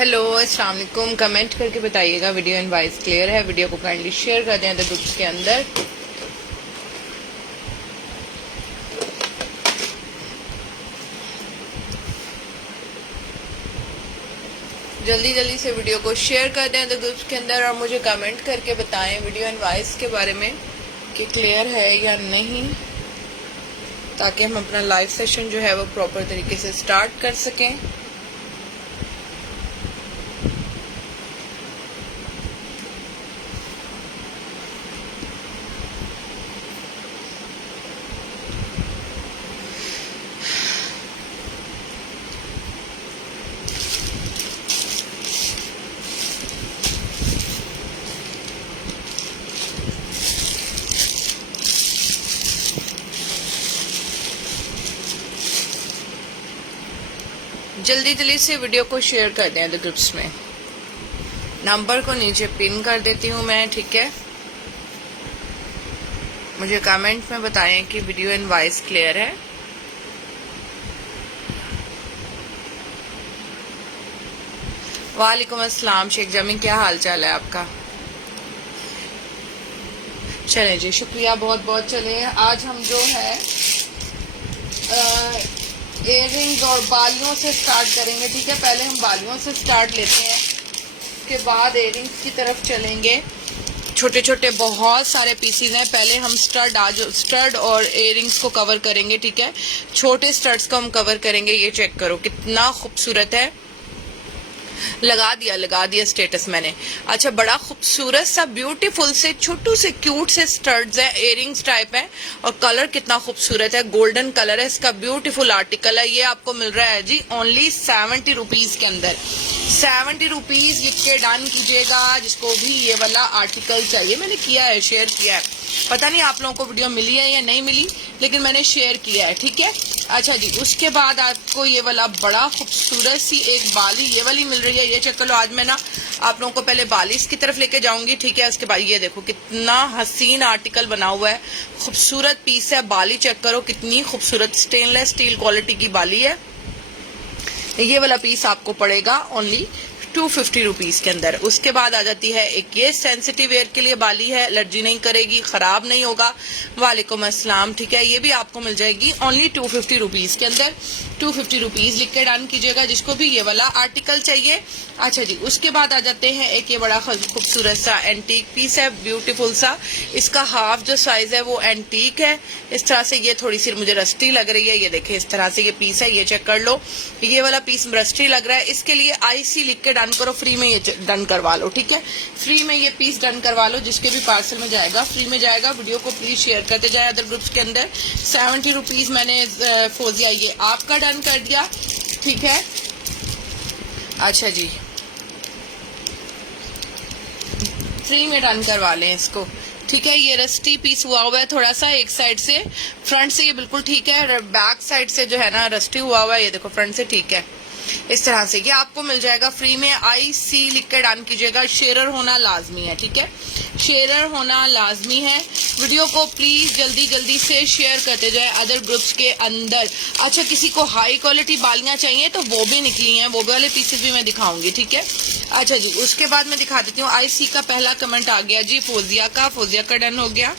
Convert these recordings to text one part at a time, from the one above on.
Hello अस्सलाम वालेकुम। Comment करके बताइएगा वीडियो एंड वॉइस क्लियर है। वीडियो को काइंडली शेयर कर दें अदर ग्रुप्स के अंदर। जल्दी जल्दी से वीडियो को शेयर कर दें अदर ग्रुप्स के अंदर और मुझे कमेंट करके बताएं वीडियो एंड वॉइस के बारे में कि क्लियर है या नहीं, ताकि हम अपना लाइव सेशन जो है वो प्रॉपर तरीके से स्टार्ट कर सकें। जल्दी जल्दी से वीडियो को शेयर कर दें अदर ग्रुप्स में। नंबर को नीचे पिन कर देती हूँ मैं, ठीक है। मुझे कमेंट में बताएं कि वीडियो एंड वॉइस क्लियर है। वालेकुम अस्सलाम शेख जमी, क्या हाल चाल है आपका? चले जी, शुक्रिया बहुत बहुत। चले आज हम जो है इयररिंग्स और बालियों से स्टार्ट करेंगे, ठीक है। पहले हम बालियों से स्टार्ट लेते हैं, उसके बाद इयररिंग्स की तरफ चलेंगे। छोटे छोटे बहुत सारे पीसीज हैं। पहले हम स्टड और इयररिंग्स को कवर करेंगे, ठीक है। छोटे स्टड्स को हम कवर करेंगे। ये चेक करो कितना खूबसूरत है। लगा दिया स्टेटस मैंने। अच्छा, बड़ा खूबसूरत सा ब्यूटीफुल से छोटू से क्यूट से स्टड्स है, इयररिंग्स टाइप है और कलर कितना खूबसूरत है, गोल्डन कलर है इसका। ब्यूटीफुल आर्टिकल है। ये आपको मिल रहा है जी ओनली 70 रुपीज के अंदर। 70 रुपीज लिख के डन कीजिएगा जिसको भी ये वाला आर्टिकल चाहिए। मैंने किया है, शेयर किया है। पता नहीं आप लोगों को वीडियो मिली है या नहीं मिली, लेकिन मैंने शेयर किया है, ठीक है। अच्छा जी, उसके बाद आपको ये वाला बड़ा खूबसूरत सी एक बाली ये वाली मिल रही है। ये चेक कर लो। आज मैं ना आप लोगों को पहले बालिश की तरफ लेके जाऊंगी, ठीक है। उसके बाद ये देखो कितना हसीन आर्टिकल बना हुआ है, खूबसूरत पीस है। बाली चेक करो कितनी खूबसूरत स्टेनलेस स्टील क्वालिटी की बाली है। ये वाला पीस आपको पड़ेगा ओनली 250 रुपीज के अंदर। उसके बाद आ जाती है एक ये सेंसिटिव एयर के लिए बाली है, एलर्जी नहीं करेगी, खराब नहीं होगा। वालेकुम अस्सलाम, ठीक है। ये भी आपको मिल जाएगी ओनली 250 रुपीज के अंदर। 250 रुपीज लिख के डन कीजिएगा जिसको भी ये वाला आर्टिकल चाहिए। अच्छा जी, उसके बाद आ जाते हैं एक ये बड़ा खूबसूरत सा एंटीक पीस है, ब्यूटीफुल सा। इसका हाफ जो साइज है वो एंटीक है। इस तरह से ये थोड़ी सी मुझे रस्टी लग रही है। ये देखे इस तरह से ये पीस है, ये चेक कर लो। ये वाला पीस रस्टी लग रहा है, इसके लिए आईसी लिख के डन करो। फ्री में ये डन करवा लो, ठीक है। फ्री में ये पीस डन करवा लो, जिसके भी पार्सल में जाएगा फ्री में जाएगा। वीडियो को प्लीज शेयर करते जाए अदर ग्रुप्स के अंदर। 70 रुपीज मैंने फोजिया ये आपका डन कर दिया, ठीक है। अच्छा जी, फ्री में डन करवा लें इसको, ठीक है। ये रस्टी पीस हुआ है थोड़ा सा एक साइड से, फ्रंट से ये बिल्कुल ठीक है, बैक साइड से जो है ना रस्टी हुआ है। ये देखो फ्रंट से ठीक है। इस तरह से ये आपको मिल जाएगा फ्री में। आईसी लिख कर डन कीजिएगा। शेयरर होना लाजमी है, ठीक है। शेयरर होना लाजमी है। वीडियो को प्लीज जल्दी जल्दी से शेयर करते जाए अदर ग्रुप्स के अंदर। अच्छा, किसी को हाई क्वालिटी बालियां चाहिए तो वो भी निकली हैं, वो वाले पीसेस भी मैं दिखाऊंगी, ठीक है। अच्छा जी, उसके बाद मैं दिखा देती हूँ। आईसी का पहला कमेंट आ गया जी, फोजिया का डन हो गया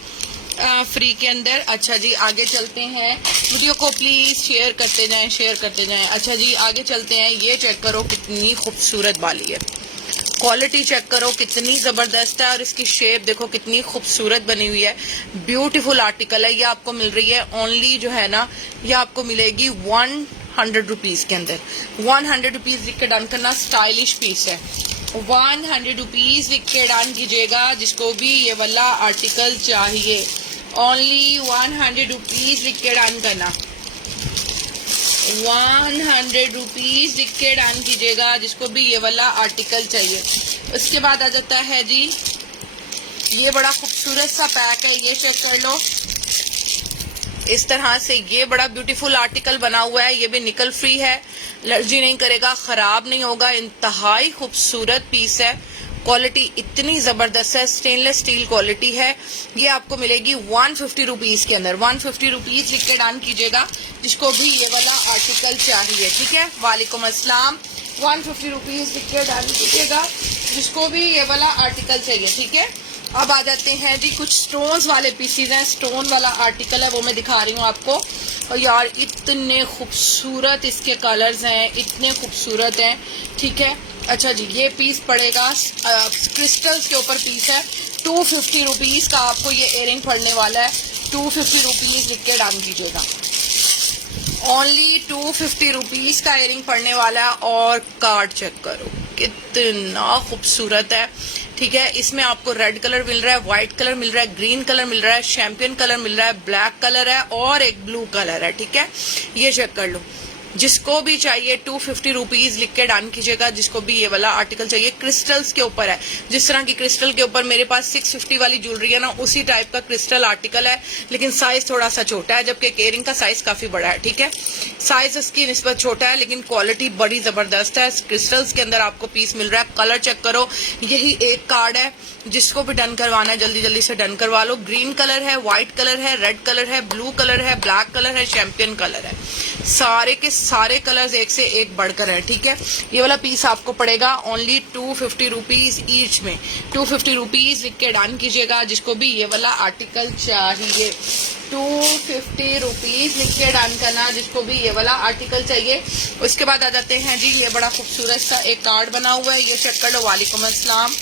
फ्री के अंदर। अच्छा जी, आगे चलते हैं। वीडियो को प्लीज शेयर करते जाएं। अच्छा जी, आगे चलते हैं। ये चेक करो कितनी खूबसूरत बाली है, क्वालिटी चेक करो कितनी जबरदस्त है और इसकी शेप देखो कितनी खूबसूरत बनी हुई है। ब्यूटीफुल आर्टिकल है। ये आपको मिल रही है ओनली जो है ना, ये आपको मिलेगी 100 रुपीज के अंदर। 100 रुपीज लिख के डन करना। स्टाइलिश पीस है। 100 रुपीज लिख के डन कीजिएगा जिसको भी ये वाला आर्टिकल चाहिए। ओनली 100 रुपीज लिख के डन करना। 100 रुपीज लिख के डन कीजिएगा जिसको भी ये वाला आर्टिकल चाहिए। उसके बाद आ जाता है जी ये बड़ा खूबसूरत सा पैक है। ये चेक कर लो इस तरह से। ये बड़ा ब्यूटीफुल आर्टिकल बना हुआ है। ये भी निकल फ्री है, एलर्जी नहीं करेगा, खराब नहीं होगा। इंतहाई खूबसूरत पीस है। क्वालिटी इतनी जबरदस्त है, स्टेनलेस स्टील क्वालिटी है। ये आपको मिलेगी 150 रुपीज के अंदर। 150 रुपीज लिख के डन कीजिएगा जिसको भी ये वाला आर्टिकल चाहिए, ठीक है। वालेकुम अस्सलाम। 150 रुपीज़ लिख के डाल दीजिएगा जिसको भी ये वाला आर्टिकल चाहिए। ठीक है, अब आ जाते हैं जी, कुछ स्टोन्स वाले पीसीज हैं, स्टोन वाला आर्टिकल है वो मैं दिखा रही हूँ आपको। और यार इतने खूबसूरत इसके कलर्स हैं, इतने खूबसूरत हैं। ठीक है, अच्छा जी, ये पीस पड़ेगा क्रिस्टल्स के ऊपर पीस है, 250 रुपीज़ का आपको ये इयरिंग पड़ने वाला है। 250 रुपीज़ लिख के डाल दीजिएगा, ओनली 250 रुपीज़ का इयरिंग पड़ने वाला है। और कार्ड चेक करो कितना खूबसूरत है। ठीक है, इसमें आपको रेड कलर मिल रहा है, व्हाइट कलर मिल रहा है, ग्रीन कलर मिल रहा है, शैम्पियन कलर मिल रहा है, ब्लैक कलर है और एक ब्लू कलर है। ठीक है, ये चेक कर लो, जिसको भी चाहिए 250 रुपीज़ लिख के डान कीजिएगा। जिसको भी ये वाला आर्टिकल चाहिए, क्रिस्टल्स के ऊपर है, जिस तरह की क्रिस्टल के ऊपर मेरे पास 650 वाली ज्वेलरी है ना, उसी टाइप का क्रिस्टल आर्टिकल है, लेकिन साइज थोड़ा सा छोटा है, जबकि इयरिंग का साइज काफी बड़ा है। ठीक है, साइज इसकी निस्बत छोटा है लेकिन क्वालिटी बड़ी जबरदस्त है। क्रिस्टल्स के अंदर आपको पीस मिल रहा है। कलर चेक करो, यही एक कार्ड है, जिसको भी डन करवाना है जल्दी जल्दी से डन करवा लो। ग्रीन कलर है, व्हाइट कलर है, रेड कलर है, ब्लू कलर है, ब्लैक कलर है, चैंपियन कलर है, सारे के सारे कलर्स एक से एक बढ़कर है। ठीक है, ये वाला पीस आपको पड़ेगा ओनली 250 रुपीज़ ईच में। 250 रुपीज़ लिख के डान कीजिएगा जिसको भी ये वाला आर्टिकल चाहिए। 250 रुपीज़ लिख के डान करना जिसको भी ये वाला आर्टिकल चाहिए। उसके बाद आ जाते हैं जी, ये बड़ा खूबसूरत सा एक कार्ड बना हुआ है, ये चेक कर लो। वालेकुम अस्सलाम,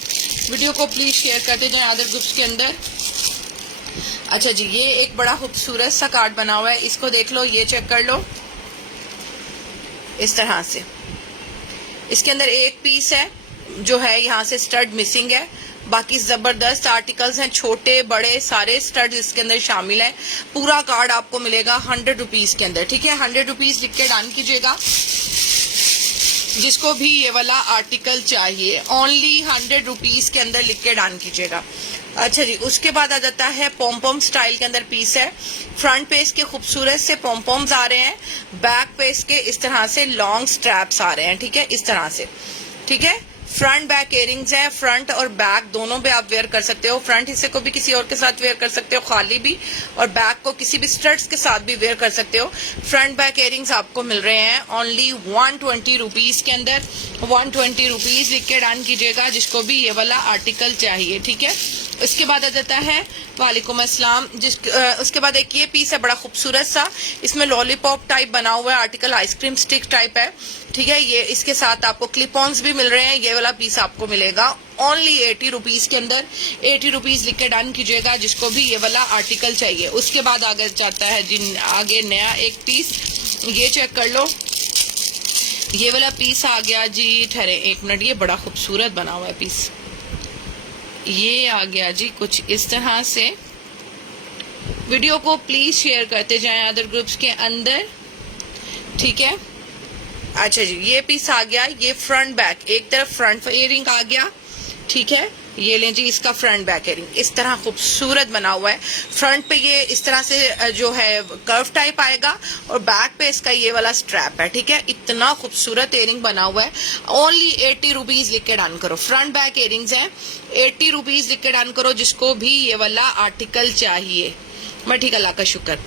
वीडियो को प्लीज शेयर करते जाएं अदर ग्रुप्स के अंदर। अच्छा जी, ये एक बड़ा खूबसूरत सा कार्ड बना हुआ है, इसको देख लो, ये चेक कर लो इस तरह से। इसके अंदर एक पीस है जो है यहाँ से स्टड मिसिंग है, बाकी जबरदस्त आर्टिकल्स हैं, छोटे बड़े सारे स्टड इसके अंदर शामिल हैं। पूरा कार्ड आपको मिलेगा 100 रुपीज़ के अंदर। ठीक है, 100 रुपीज़ लिख के डान कीजिएगा जिसको भी ये वाला आर्टिकल चाहिए। ओनली 100 रुपीज़ के अंदर लिख के डान कीजिएगा। अच्छा जी, उसके बाद आ जाता है पॉम्पॉम स्टाइल के अंदर पीस है। फ्रंट पे इसके खूबसूरत से पॉम्पॉम्स आ रहे हैं, बैक पे इसके इस तरह से लॉन्ग स्ट्रैप्स आ रहे हैं। ठीक है, इस तरह से। ठीक है, फ्रंट बैक इयरिंग्स है, फ्रंट और बैक दोनों पे आप वेयर कर सकते हो। फ्रंट हिस्से को भी किसी और के साथ वेयर कर सकते हो खाली भी, और बैक को किसी भी स्टड्स के साथ भी वेयर कर सकते हो। फ्रंट बैक इयरिंग्स आपको मिल रहे हैं ओनली 120 रुपीज़ के अंदर। 120 रुपीज़ लिख के डान कीजिएगा जिसको भी ये वाला आर्टिकल चाहिए। ठीक है, उसके बाद आ जाता है, वालेकुम अस्सलाम, उसके बाद एक ये पीस है बड़ा खूबसूरत सा, इसमें लॉलीपॉप टाइप बना हुआ है, आर्टिकल आइसक्रीम स्टिक टाइप है। ठीक है, ये इसके साथ आपको क्लिप ऑन्स भी मिल रहे हैं। ये वाला पीस आपको मिलेगा ओनली 80 रुपीज़ के अंदर। 80 रुपीज़ लिख के डन कीजिएगा जिसको भी ये वाला आर्टिकल चाहिए। उसके बाद आगे जाता है जी, आगे नया एक पीस, ये चेक कर लो, ये वाला पीस आ गया जी। ठहरे एक मिनट, ये बड़ा खूबसूरत बना हुआ है पीस, ये आ गया जी कुछ इस तरह से। वीडियो को प्लीज शेयर करते जाएं अदर ग्रुप्स के अंदर। ठीक है, अच्छा जी, ये पीस आ गया, ये फ्रंट बैक, एक तरफ फ्रंट इयरिंग आ गया। ठीक है, ये लें जी इसका फ्रंट बैक इयरिंग इस तरह खूबसूरत बना हुआ है। फ्रंट पे ये इस तरह से जो है कर्व टाइप आएगा और बैक पे इसका ये वाला स्ट्रैप है। ठीक है, इतना खूबसूरत इयरिंग बना हुआ है। ओनली 80 रुपीज़ लिख के डन करो। फ्रंट बैक इयरिंग्स हैं, 80 रुपीज़ लिख के डन करो जिसको भी ये वाला आर्टिकल चाहिए। मैं ठीक, अल्लाह का शुक्र।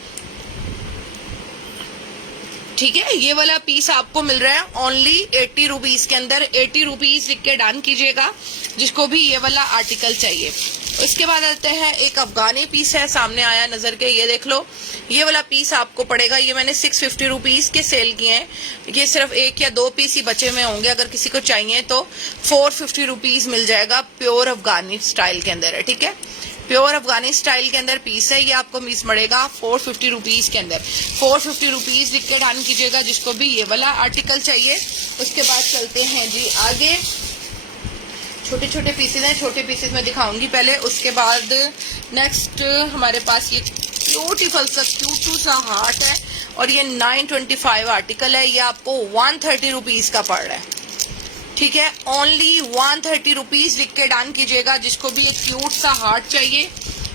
ठीक है, ये वाला पीस आपको मिल रहा है ओनली 80 रुपीज़ के अंदर। 80 रुपीज़ लिख के डन कीजिएगा जिसको भी ये वाला आर्टिकल चाहिए। उसके बाद आते हैं, एक अफगानी पीस है, सामने आया नजर के, ये देख लो। ये वाला पीस आपको पड़ेगा, ये मैंने 650 रुपीज़ के सेल किए हैं, ये सिर्फ एक या दो पीस ही बचे हुए होंगे, अगर किसी को चाहिए तो 450 रुपीज़ मिल जाएगा। प्योर अफगानी स्टाइल के अंदर है। ठीक है, प्योर अफगानी स्टाइल के अंदर पीस है, ये आपको पीस पड़ेगा 450 रुपीज़ के अंदर। 450 रुपीज़ लिख के डन कीजिएगा जिसको भी ये वाला आर्टिकल चाहिए। उसके बाद चलते हैं जी आगे, छोटे छोटे पीसेज हैं, छोटे पीसेज में दिखाऊंगी पहले। उसके बाद नेक्स्ट हमारे पास ये ब्यूटीफुल सा क्यूट सा हार्ट है और ये 925 आर्टिकल है, ये आपको 130 रुपीज़ का पड़ रहा है। ठीक है, ओनली 130 रुपीज़ लिख के डन कीजिएगा जिसको भी एक क्यूट सा हार्ट चाहिए।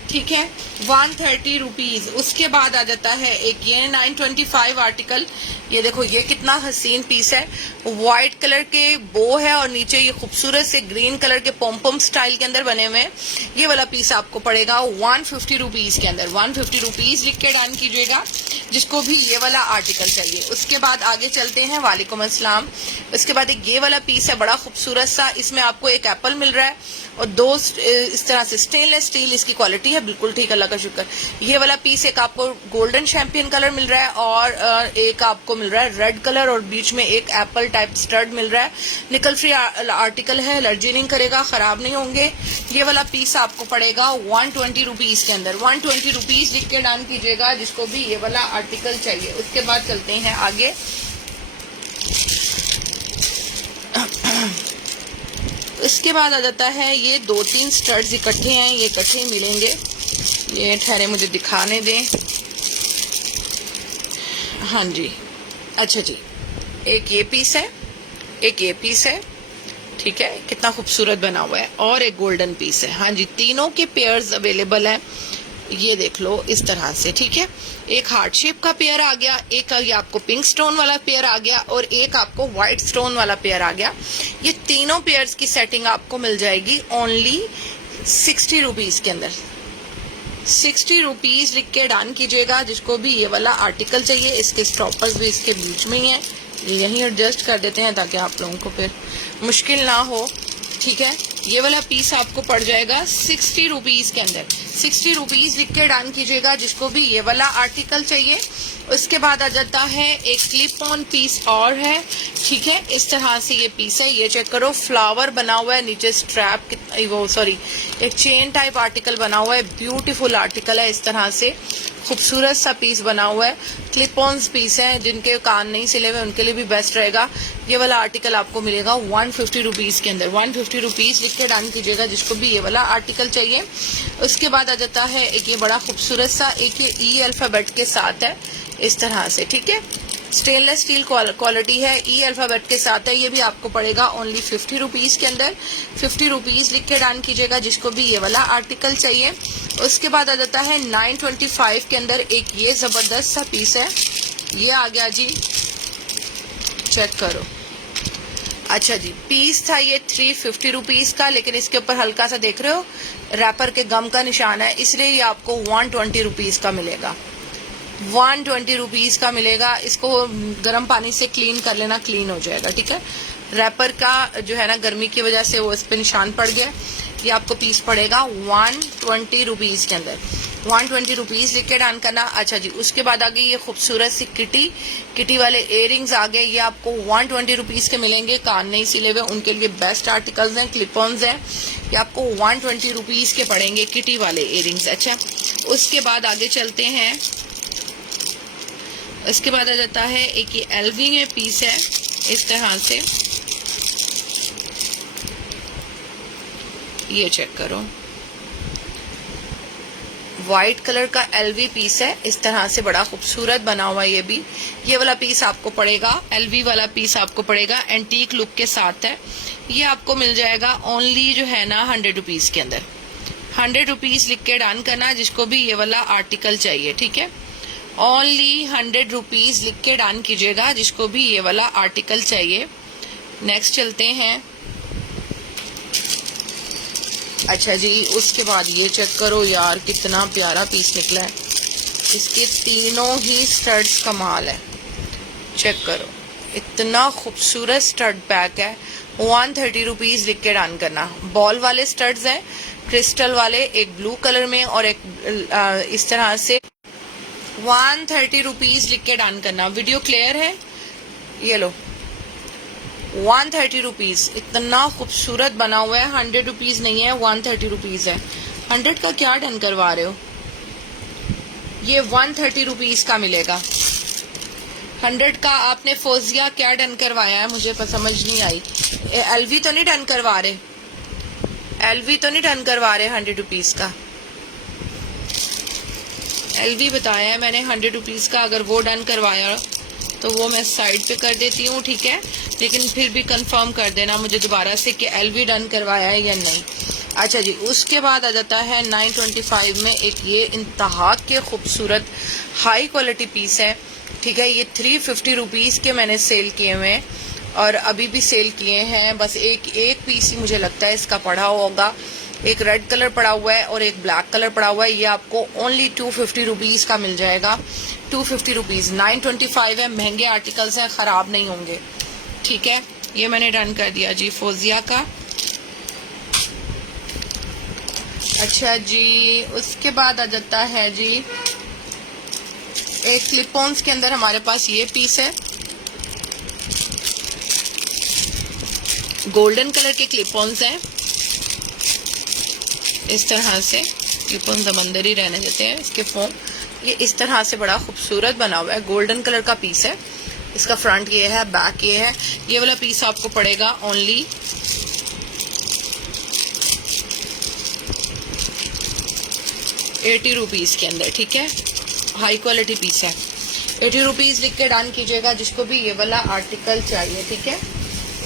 ठीक है, 130 रुपीज। उसके बाद आ जाता है एक ये 925 आर्टिकल। ये देखो ये कितना हसीन पीस है, व्हाइट कलर के बो है और नीचे ये खूबसूरत से ग्रीन कलर के पोम स्टाइल के अंदर बने हुए हैं। ये वाला पीस आपको पड़ेगा 150 रुपीज के अंदर। 150 रुपीज लिख के डन कीजिएगा जिसको भी ये वाला आर्टिकल चाहिए। उसके बाद आगे चलते हैं, वालेकुम अस्सलाम। उसके बाद एक ये वाला पीस है बड़ा खूबसूरत सा, इसमें आपको एक एप्पल मिल रहा है और दो इस तरह से स्टेनलेस स्टील इसकी क्वालिटी है, बिल्कुल ठीक, अल्लाह का शुक्र। ये वाला पीस एक आपको गोल्डन चैंपियन कलर मिल रहा है और एक आपको मिल रहा है रेड कलर और बीच में एक एप्पल टाइप स्टड मिल रहा है। निकल फ्री आर्टिकल है, एलर्जी नहीं करेगा, खराब नहीं होंगे। ये वाला पीस आपको पड़ेगा 120 रुपीज के अंदर। 120 रुपीज लिख के डन कीजिएगा जिसको भी ये वाला आर्टिकल चाहिए। उसके बाद चलते हैं आगे। इसके बाद आ जाता है ये 2-3 स्टड्स इकट्ठे हैं, ये इकट्ठे ही मिलेंगे। ये ठहरे मुझे दिखाने दें। हाँ जी, अच्छा जी, एक ये पीस है, एक ये पीस है, ठीक है, कितना खूबसूरत बना हुआ है, और एक गोल्डन पीस है। हाँ जी, तीनों के पेयर्स अवेलेबल हैं। ये देख लो इस तरह से, ठीक है। एक हार्ट शेप का पेयर आ गया, एक ये आपको पिंक स्टोन वाला पेयर आ गया और एक आपको व्हाइट स्टोन वाला पेयर आ गया। ये तीनों पेयर्स की सेटिंग आपको मिल जाएगी ओनली 60 रुपीज के अंदर। 60 रुपीज लिख के डन कीजिएगा जिसको भी ये वाला आर्टिकल चाहिए। इसके स्टॉपर्स भी इसके बीच में ही है, यही एडजस्ट कर देते हैं ताकि आप लोगों को फिर मुश्किल ना हो, ठीक है। ये वाला पीस आपको पड़ जाएगा 60 रुपीज के अंदर। 60 रुपीज लिख के डन कीजिएगा जिसको भी ये वाला आर्टिकल चाहिए। उसके बाद आ जाता है एक क्लिप ऑन पीस और है, ठीक है, इस तरह से ये पीस है। ये चेक करो, फ्लावर बना हुआ है, नीचे स्ट्रैप एक चेन टाइप आर्टिकल बना हुआ है, ब्यूटीफुल आर्टिकल है। इस तरह से खूबसूरत सा पीस बना हुआ है। क्लिप ऑन पीस है, जिनके कान नहीं सिले हुए उनके लिए भी बेस्ट रहेगा। ये वाला आर्टिकल आपको मिलेगा 150 रुपीज के अंदर। 150 रुपीज लिख के डन कीजिएगा जिसको भी ये वाला आर्टिकल चाहिए। उसके बाद आ जाता है एक ये बड़ा खूबसूरत सा, एक ये ई अल्फाबेट के साथ है इस तरह से, ठीक है, स्टेनलेस स्टील क्वालिटी है, ई अल्फाबेट के साथ है। ये भी आपको पड़ेगा ओनली 50 रुपीज के अंदर। 50 रुपीज लिख के डन कीजिएगा जिसको भी ये वाला आर्टिकल चाहिए। उसके बाद आ जाता है 925 के अंदर एक ये जबरदस्त सा पीस है, ये आ गया जी, चेक करो। अच्छा जी, पीस था ये 350 रुपीज का, लेकिन इसके ऊपर हल्का सा देख रहे हो रैपर के गम का निशान है, इसलिए ये आपको 120 रुपीज का मिलेगा। 120 रुपीज का मिलेगा। इसको गर्म पानी से क्लीन कर लेना, क्लीन हो जाएगा, ठीक है। रैपर का जो है ना गर्मी की वजह से वो इस पे निशान पड़ गया। ये आपको पीस पड़ेगा 120 रुपीज के अंदर। 120 रुपीज लिख के डन करना। अच्छा जी, उसके बाद आ गई ये खूबसूरत सी किटी वाले इयरिंग्स आ गए। ये आपको 120 रुपीज के मिलेंगे। कान नहीं सिले हुए उनके लिए बेस्ट आर्टिकल्स हैं, क्लिप ऑन्स हैं। ये आपको 120 रुपीज के पड़ेंगे किटी वाले इयरिंग्स। अच्छा, उसके बाद आगे चलते हैं। इसके बाद आ जाता है एक ये एलवी में पीस है इस तरह से, ये चेक करो, व्हाइट कलर का एलवी पीस है इस तरह से, बड़ा खूबसूरत बना हुआ है। ये भी ये वाला पीस आपको पड़ेगा, एलवी वाला पीस आपको पड़ेगा एंटीक लुक के साथ है। ये आपको मिल जाएगा ओनली जो है ना 100 रुपीज के अंदर। 100 रुपीज लिख के डन करना जिसको भी ये वाला आर्टिकल चाहिए, ठीक है। ओनली 100 रुपीज लिख के डन कीजिएगा जिसको भी ये वाला आर्टिकल चाहिए। नेक्स्ट चलते हैं। अच्छा जी, उसके बाद ये चेक करो यार, कितना प्यारा पीस निकला है। इसके तीनों ही स्टड्स कमाल है, चेक करो, इतना खूबसूरत स्टड पैक है। 130 रुपीज लिख के डन करना। बॉल वाले स्टड्स हैं, क्रिस्टल वाले, एक ब्लू कलर में और एक इस तरह से। 130 रुपीज लिख के डन करना। वीडियो क्लियर है? ये लो 130 रुपीज, इतना खूबसूरत बना हुआ है। 100 रुपीज नहीं है, 130 रुपीज है। 100 का क्या डन करवा रहे हो? ये 130 रुपीज का मिलेगा। 100 का आपने फोजिया क्या डन करवाया है, मुझे समझ नहीं आई। एलवी तो नहीं डन करवा रहे? एलवी तो नहीं डन करवा रहे 100 रुपीज का? एलवी बताया है मैंने 100 रुपीज का। अगर वो डन करवाया तो वो मैं साइड पे कर देती हूँ, ठीक है, लेकिन फिर भी कंफर्म कर देना मुझे दोबारा से कि एलवी डन करवाया है या नहीं। अच्छा जी, उसके बाद आ जाता है 925 में एक ये इंतहा के खूबसूरत हाई क्वालिटी पीस है। ठीक है, ये 350 रुपीज़ के मैंने सेल किए हुए हैं और अभी भी सेल किए हैं। बस एक पीस ही मुझे लगता है इसका पड़ा होगा। एक रेड कलर पड़ा हुआ है और एक ब्लैक कलर पड़ा हुआ है। ये आपको ओनली 250 रुपीज़ का मिल जाएगा। 250 रुपीज़, 925 है। महंगे आर्टिकल्स हैं, ख़राब नहीं होंगे। ठीक है, ये मैंने डन कर दिया जी फोजिया का। अच्छा जी, उसके बाद आ जाता है जी एक क्लिप-ऑन्स के अंदर हमारे पास ये पीस है। गोल्डन कलर के क्लिप-ऑन्स हैं। इस तरह से क्लिप-ऑन्स हम अंदर ही रहने देते हैं इसके फोम। ये इस तरह से बड़ा खूबसूरत बना हुआ है, गोल्डन कलर का पीस है। इसका फ्रंट ये है, बैक ये है। ये वाला पीस आपको पड़ेगा ओनली 80 रुपीज़ के अंदर। ठीक है, हाई क्वालिटी पीस है। 80 रुपीज़ लिख के डन कीजिएगा जिसको भी ये वाला आर्टिकल चाहिए। ठीक है,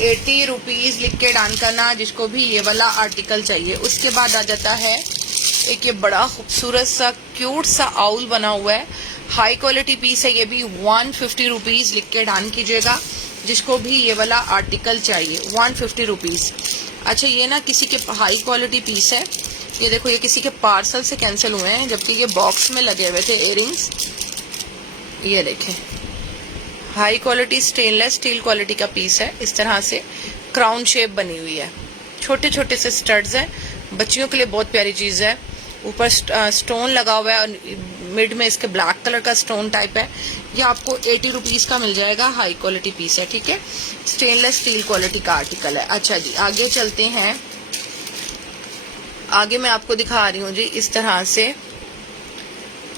80 रुपीज़ लिख के डन करना जिसको भी ये वाला आर्टिकल चाहिए। उसके बाद आ जाता है एक ये बड़ा खूबसूरत सा क्यूट सा आउल बना हुआ है, हाई क्वालिटी पीस है। ये भी 150 रुपीज़ लिख के डन कीजिएगा जिसको भी ये वाला आर्टिकल चाहिए। 150 रुपीज़। अच्छा, ये ना किसी के हाई क्वालिटी पीस है। ये देखो, ये किसी के पार्सल से कैंसिल हुए हैं जबकि ये बॉक्स में लगे हुए थे इयररिंग्स। ये देखें, high quality stainless steel quality का पीस है। इस तरह से क्राउन शेप बनी हुई है, छोटे छोटे से स्टड्स हैं। बच्चियों के लिए बहुत प्यारी चीज़ है। ऊपर स्टोन लगा हुआ है और मिड में इसके ब्लैक कलर का स्टोन टाइप है। ये आपको 80 रुपीज़ का मिल जाएगा। हाई क्वालिटी पीस है। ठीक है, स्टेनलेस स्टील क्वालिटी का आर्टिकल है। अच्छा जी, आगे चलते हैं। आगे मैं आपको दिखा रही हूँ जी इस तरह से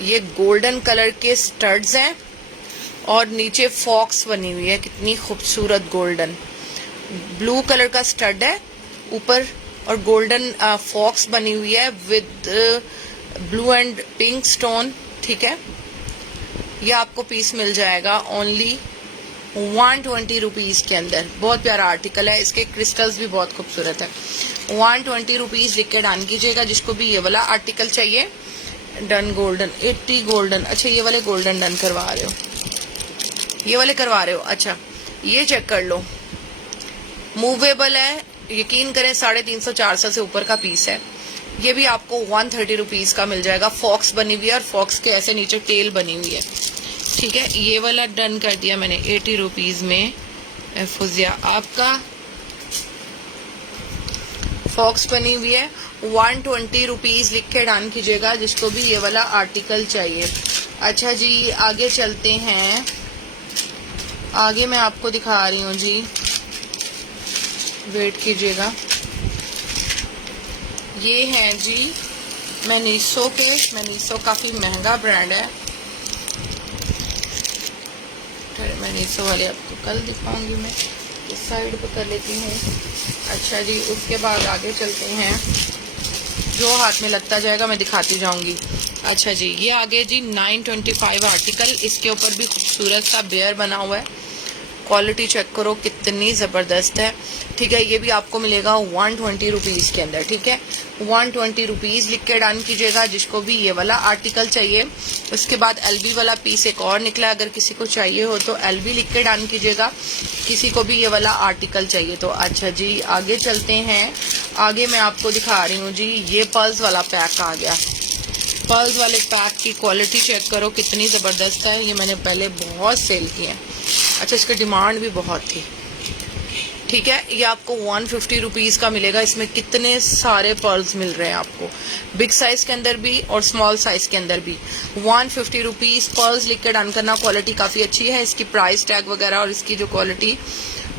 ये गोल्डन कलर के स्टड्स हैं और नीचे फॉक्स बनी हुई है, कितनी खूबसूरत गोल्डन ब्लू कलर का स्टड है ऊपर और गोल्डन फॉक्स बनी हुई है with blue and pink stone. ठीक है, ये आपको पीस मिल जाएगा ओनली 120 रुपीज़ के अंदर। बहुत प्यारा आर्टिकल है, इसके क्रिस्टल्स भी बहुत खूबसूरत है। 120 रुपीज़ लिख के डन कीजिएगा जिसको भी ये वाला आर्टिकल चाहिए। Done golden, 80 golden. अच्छा, ये वाले गोल्डन डन करवा रहे हो, ये वाले करवा रहे हो। अच्छा, ये चेक कर लो, मूवेबल है। यकीन करें 350-400 से ऊपर का पीस है। ये भी आपको 130 रुपीज़ का मिल जाएगा। फॉक्स बनी हुई है और फॉक्स के ऐसे नीचे टेल बनी हुई है। ठीक है, ये वाला डन कर दिया मैंने 80 रुपीज़ में। फुजिया आपका फॉक्स बनी हुई है। 120 रुपीज़ लिख के डन कीजिएगा जिसको भी ये वाला आर्टिकल चाहिए। अच्छा जी, आगे चलते हैं। आगे मैं आपको दिखा रही हूँ जी, वेट कीजिएगा। ये हैं जी मैनीसो के। मैनीसो काफ़ी महंगा ब्रांड है। मैनीसो वाले आपको कल दिखाऊंगी मैं, इस साइड पे कर लेती हूँ। अच्छा जी, उसके बाद आगे चलते हैं। जो हाथ में लगता जाएगा मैं दिखाती जाऊंगी। अच्छा जी, ये आगे जी 925 आर्टिकल। इसके ऊपर भी खूबसूरत सा बेयर बना हुआ है। क्वालिटी चेक करो कितनी ज़बरदस्त है। ठीक है, ये भी आपको मिलेगा 120 रुपीज़ के अंदर। ठीक है, 120 रुपीज़ लिख के डन कीजिएगा जिसको भी ये वाला आर्टिकल चाहिए। उसके बाद एलबी वाला पीस एक और निकला, अगर किसी को चाहिए हो तो एलबी लिख के डन कीजिएगा किसी को भी ये वाला आर्टिकल चाहिए तो। अच्छा जी, आगे चलते हैं। आगे मैं आपको दिखा रही हूँ जी, ये पर्ल्स वाला पैक आ गया। पर्ल्स वाले पैक की क्वालिटी चेक करो कितनी ज़बरदस्त है। ये मैंने पहले बहुत सेल किए हैं। अच्छा, इसकी डिमांड भी बहुत थी। ठीक है, ये आपको 150 रुपीज़ का मिलेगा। इसमें कितने सारे पर्ल्स मिल रहे हैं आपको, बिग साइज़ के अंदर भी और स्मॉल साइज़ के अंदर भी। 150 रुपीज़ पर्ल्स लिख के डन करना। क्वालिटी काफ़ी अच्छी है। इसकी प्राइस टैग वगैरह और इसकी जो क्वालिटी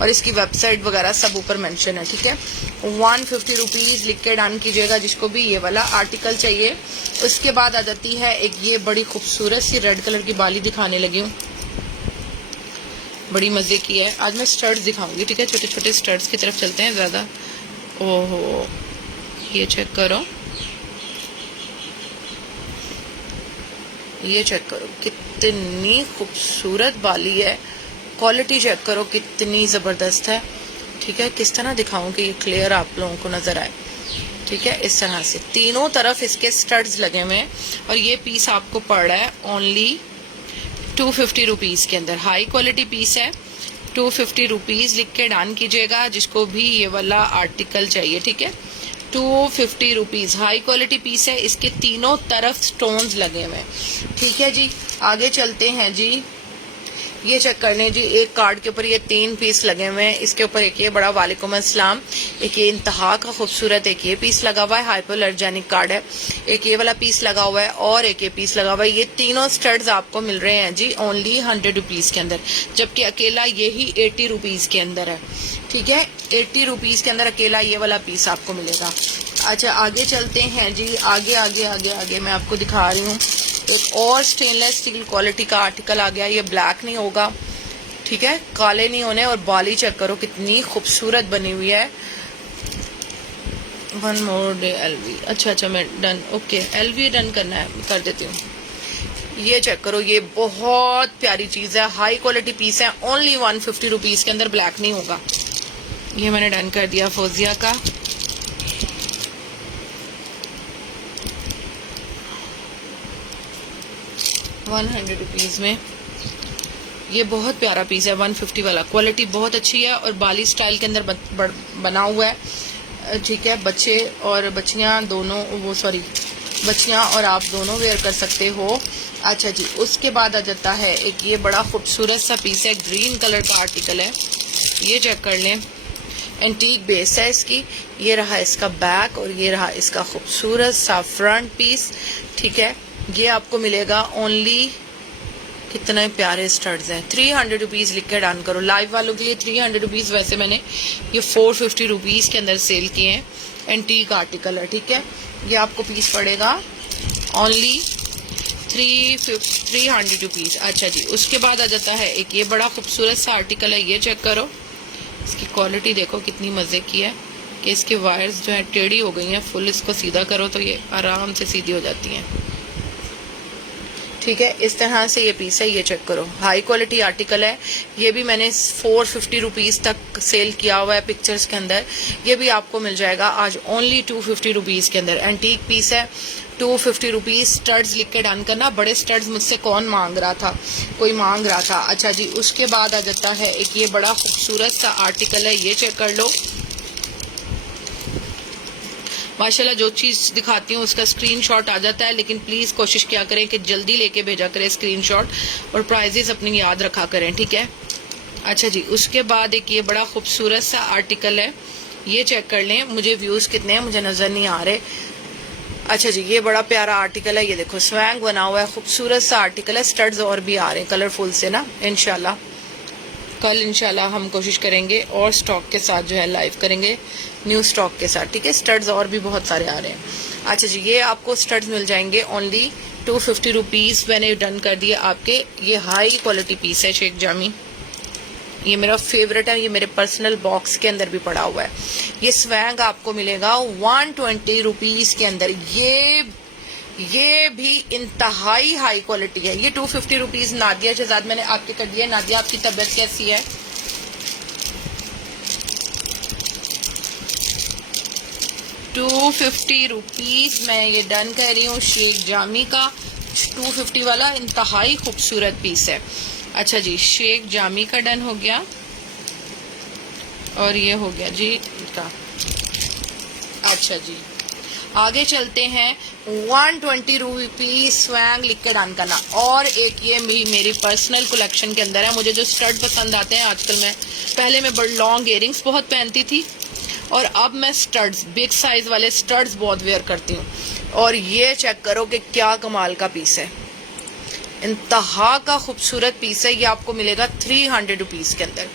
और इसकी वेबसाइट वगैरह सब ऊपर मेंशन है। ठीक है, 150 रुपीज़ लिख के डन कीजिएगा जिसको भी ये वाला आर्टिकल चाहिए। उसके बाद आ जाती है एक ये बड़ी खूबसूरत सी रेड कलर की बाली दिखाने लगी हूँ, बड़ी मज़े की है। आज मैं स्टड्स दिखाऊंगी। ठीक है, छोटे छोटे स्टड्स की तरफ चलते हैं ज़्यादा। ओहो, ये चेक करो, ये चेक करो कितनी खूबसूरत बाली है। क्वालिटी चेक करो कितनी ज़बरदस्त है। ठीक है, किस तरह दिखाऊं कि ये क्लियर आप लोगों को नज़र आए। ठीक है, इस तरह से तीनों तरफ इसके स्टड्स लगे हुए हैं। और ये पीस आपको पड़ रहा है ओनली 250 रुपीज़ के अंदर। हाई क्वालिटी पीस है, 250 रुपीज़ लिख के डन कीजिएगा जिसको भी ये वाला आर्टिकल चाहिए। ठीक है, 250 रुपीज़ हाई क्वालिटी पीस है, इसके तीनों तरफ स्टोन्स लगे हुए हैं। ठीक है जी, आगे चलते हैं जी। ये चेक कर लें जी, एक कार्ड के ऊपर ये 3 पीस लगे हुए हैं। इसके ऊपर एक ये बड़ा वालेकुम अस्सलाम, एक ये इंतहा का खूबसूरत एक ये पीस लगा हुआ है, हाइपोअलर्जेनिक कार्ड है, एक ये वाला पीस लगा हुआ है और एक ये पीस लगा हुआ है। ये तीनों स्टड्स आपको मिल रहे हैं जी ओनली 100 रुपीज़ के अंदर, जबकि अकेला यही 80 रुपीज़ के अंदर है। ठीक है, 80 रुपीज़ के अंदर अकेला ये वाला पीस आपको मिलेगा। अच्छा, आगे चलते हैं जी। आगे आगे आगे आगे मैं आपको दिखा रही हूँ एक और स्टेनलेस स्टील क्वालिटी का आर्टिकल आ गया। ये ब्लैक नहीं होगा, ठीक है, काले नहीं होने। और बाली चेक करो कितनी खूबसूरत बनी हुई है। One more day L V. अच्छा मैं डन, ओके एलवी डन करना है, कर देती हूँ। ये चेक करो, ये बहुत प्यारी चीज़ है, हाई क्वालिटी पीस है, ओनली 150 रुपीज़ के अंदर, ब्लैक नहीं होगा। ये मैंने डन कर दिया फौजिया का। ₹100 में ये बहुत प्यारा पीस है, 150 वाला। क्वालिटी बहुत अच्छी है और बाली स्टाइल के अंदर बना हुआ है। ठीक है, बच्चे और बच्चियां दोनों, वो सॉरी बच्चियां और आप दोनों वेयर कर सकते हो। अच्छा जी, उसके बाद आ जाता है एक ये बड़ा खूबसूरत सा पीस है, ग्रीन कलर का आर्टिकल है। ये चेक कर लें, एंटीक बेस है इसकी। ये रहा इसका बैक और ये रहा इसका खूबसूरत सा फ्रंट पीस। ठीक है, ये आपको मिलेगा ओनली, कितने प्यारे स्टड्स हैं, 300 रुपीज़ लिख के डन करो। लाइव वालों के लिए 300 रुपीज़, वैसे मैंने ये 450 रुपीज़ के अंदर सेल किए हैं। एंटीक आर्टिकल है। ठीक है, ये आपको पीस पड़ेगा ओनली 300 रुपीज़। अच्छा जी, उसके बाद आ जाता है एक ये बड़ा खूबसूरत सा आर्टिकल है। ये चेक करो, इसकी क्वालिटी देखो कितनी मज़े की है कि इसके वायर्स जो है टेढ़ी हो गई हैं। फुल इसको सीधा करो तो ये आराम से सीधी हो जाती हैं। ठीक है, इस तरह से ये पीस है। ये चेक करो, हाई क्वालिटी आर्टिकल है। ये भी मैंने 450 रुपीज़ तक सेल किया हुआ है पिक्चर्स के अंदर। ये भी आपको मिल जाएगा आज ओनली 250 रुपीज़ के अंदर। एंटीक पीस है, 250 रुपीज़। स्टड्स लिख के डन करना, बड़े स्टड्स मुझसे कौन मांग रहा था, कोई मांग रहा था। अच्छा जी, उसके बाद आ जाता है एक ये बड़ा खूबसूरत सा आर्टिकल है। ये चेक कर लो, माशाल्लाह जो चीज़ दिखाती हूँ उसका स्क्रीनशॉट आ जाता है, लेकिन प्लीज़ कोशिश किया करें कि जल्दी लेके भेजा करें स्क्रीनशॉट, और प्राइजेस अपनी याद रखा करें। ठीक है, अच्छा जी, उसके बाद एक ये बड़ा खूबसूरत सा आर्टिकल है। ये चेक कर लें, मुझे व्यूज़ कितने हैं मुझे नज़र नहीं आ रहे। अच्छा जी, ये बड़ा प्यारा आर्टिकल है। ये देखो स्वैंग बना हुआ है, खूबसूरत सा आर्टिकल है। स्टड्स और भी आ रहे हैं कलरफुल से ना, इंशाल्लाह कल इंशाल्लाह हम कोशिश करेंगे और स्टॉक के साथ जो है लाइव करेंगे, न्यू स्टॉक के साथ। ठीक है, स्टड्स और भी बहुत सारे आ रहे हैं। अच्छा जी, ये आपको स्टड्स मिल जाएंगे ओनली 250 रुपीज़। मैंने डन कर दिया आपके। ये हाई क्वालिटी पीस है, शेख जामी, ये मेरा फेवरेट है। ये मेरे पर्सनल बॉक्स के अंदर भी पड़ा हुआ है। ये स्वैंग आपको मिलेगा 120 रुपीज़ के अंदर। ये भी इंतहाई हाई क्वालिटी है। ये 250 रुपीज़। नादिया शहजाद मैंने आपके कर दिया। नादिया, आपकी तबीयत कैसी है? ₹250 रुपीज़ मैं ये डन कर रही हूँ। शेख जामी का 250 वाला इंतहाई खूबसूरत पीस है। अच्छा जी, शेख जामी का डन हो गया और ये हो गया जी का। अच्छा जी, आगे चलते हैं। 120 रुपीज़ स्वैंग लिख के डन करना। और एक ये भी मेरी पर्सनल कलेक्शन के अंदर है। मुझे जो स्टड पसंद आते हैं आजकल, पहले मैं बड़े लॉन्ग इयरिंग्स बहुत पहनती थी और अब मैं स्टड्स, बिग साइज वाले स्टड्स बहुत वेयर करती हूँ। और ये चेक करो कि क्या कमाल का पीस है, इंतहा का खूबसूरत पीस है। ये आपको मिलेगा 300 रुपीज़ के अंदर।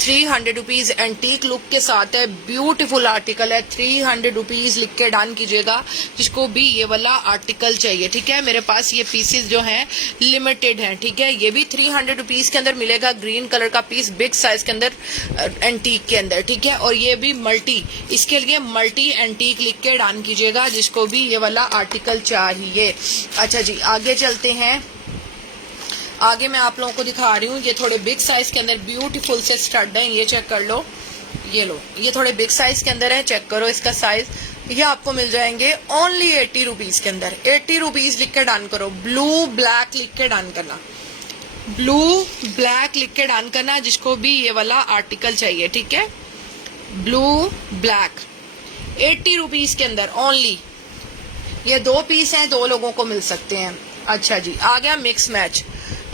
300 रुपीज़ एंटीक लुक के साथ है, ब्यूटीफुल आर्टिकल है। 300 रुपीज़ लिख के डन कीजिएगा जिसको भी ये वाला आर्टिकल चाहिए। ठीक है, मेरे पास ये पीसेस जो हैं लिमिटेड हैं। ठीक है, ये भी 300 रुपीज़ के अंदर मिलेगा। ग्रीन कलर का पीस, बिग साइज के अंदर, एंटीक के अंदर। ठीक है, और ये भी मल्टी, इसके लिए मल्टी एंटीक लिख के डन कीजिएगा जिसको भी ये वाला आर्टिकल चाहिए। अच्छा जी, आगे चलते हैं। आगे मैं आप लोगों को दिखा रही हूँ, ये थोड़े बिग साइज के अंदर ब्यूटीफुल से स्टड हैं। ये चेक कर लो, ये लो, ये थोड़े बिग साइज के अंदर है। चेक करो इसका साइज, ये आपको मिल जाएंगे ओनली 80 रुपीज के अंदर। 80 रुपीज लिख के डन करो। ब्लू ब्लैक लिख के डन करना, ब्लू ब्लैक लिख के डन करना जिसको भी ये वाला आर्टिकल चाहिए, ठीक है। ब्लू ब्लैक 80 रुपीज के अंदर ओनली। ये 2 पीस हैं, 2 लोगों को मिल सकते हैं। अच्छा जी, आ गया मिक्स मैच,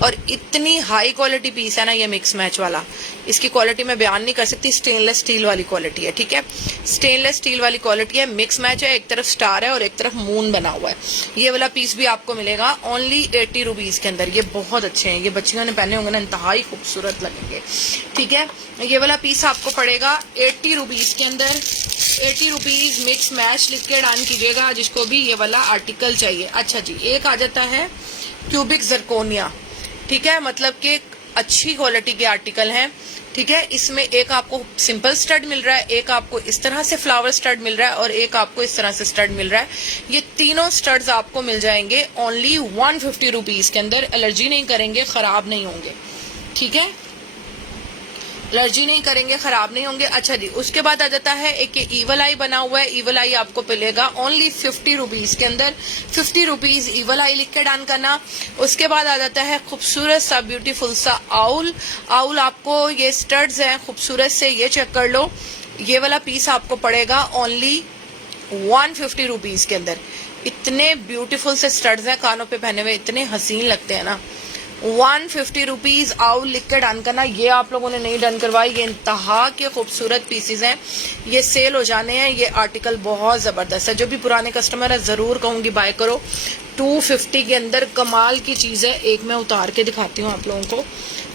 और इतनी हाई क्वालिटी पीस है ना ये मिक्स मैच वाला, इसकी क्वालिटी मैं बयान नहीं कर सकती। स्टेनलेस स्टील वाली क्वालिटी है, ठीक है, स्टेनलेस स्टील वाली क्वालिटी है। मिक्स मैच है, एक तरफ स्टार है और एक तरफ मून बना हुआ है। ये वाला पीस भी आपको मिलेगा ओनली 80 रुपीज के अंदर। ये बहुत अच्छे हैं, ये बच्चियों ने पहने होंगे ना, इंतहाई खूबसूरत लगेंगे, ठीक है। ये वाला पीस आपको पड़ेगा 80 रुपीज के अंदर। 80 रुपीज मिक्स मैच लिख के डन कीजिएगा जिसको भी ये वाला आर्टिकल चाहिए। अच्छा जी, एक आ जाता है क्यूबिक जरकोनिया, ठीक है, मतलब कि अच्छी क्वालिटी के आर्टिकल हैं, ठीक है। इसमें एक आपको सिंपल स्टड मिल रहा है, एक आपको इस तरह से फ्लावर स्टड मिल रहा है और एक आपको इस तरह से स्टड मिल रहा है। ये तीनों स्टड्स आपको मिल जाएंगे ओनली 150 रुपीज के अंदर। एलर्जी नहीं करेंगे, खराब नहीं होंगे, ठीक है, एलर्जी नहीं करेंगे, खराब नहीं होंगे। अच्छा जी, उसके बाद आ जाता है एक ईवल आई बना हुआ है। ईवल आई आपको मिलेगा ओनली 50 रुपीज के अंदर। 50 रुपीज ईवल आई लिख के डन करना। उसके बाद आ जाता है खूबसूरत सा ब्यूटीफुल सा आउल। आउल आपको ये स्टड्स हैं खूबसूरत से, ये चेक कर लो। ये वाला पीस आपको पड़ेगा ओनली 150 रुपीज के अंदर। इतने ब्यूटीफुल से स्टड्स हैं, कानों पे पहने हुए इतने हसीन लगते हैं ना। 150 रुपीज आउल लिख के डन करना। ये आप लोगों ने नहीं डन करवाई, ये इंतहा के खूबसूरत पीसेस हैं, ये सेल हो जाने हैं। ये आर्टिकल बहुत जबरदस्त है, जो भी पुराने कस्टमर है जरूर कहूंगी बाय करो। 250 के अंदर कमाल की चीज है। एक मैं उतार के दिखाती हूँ आप लोगों को।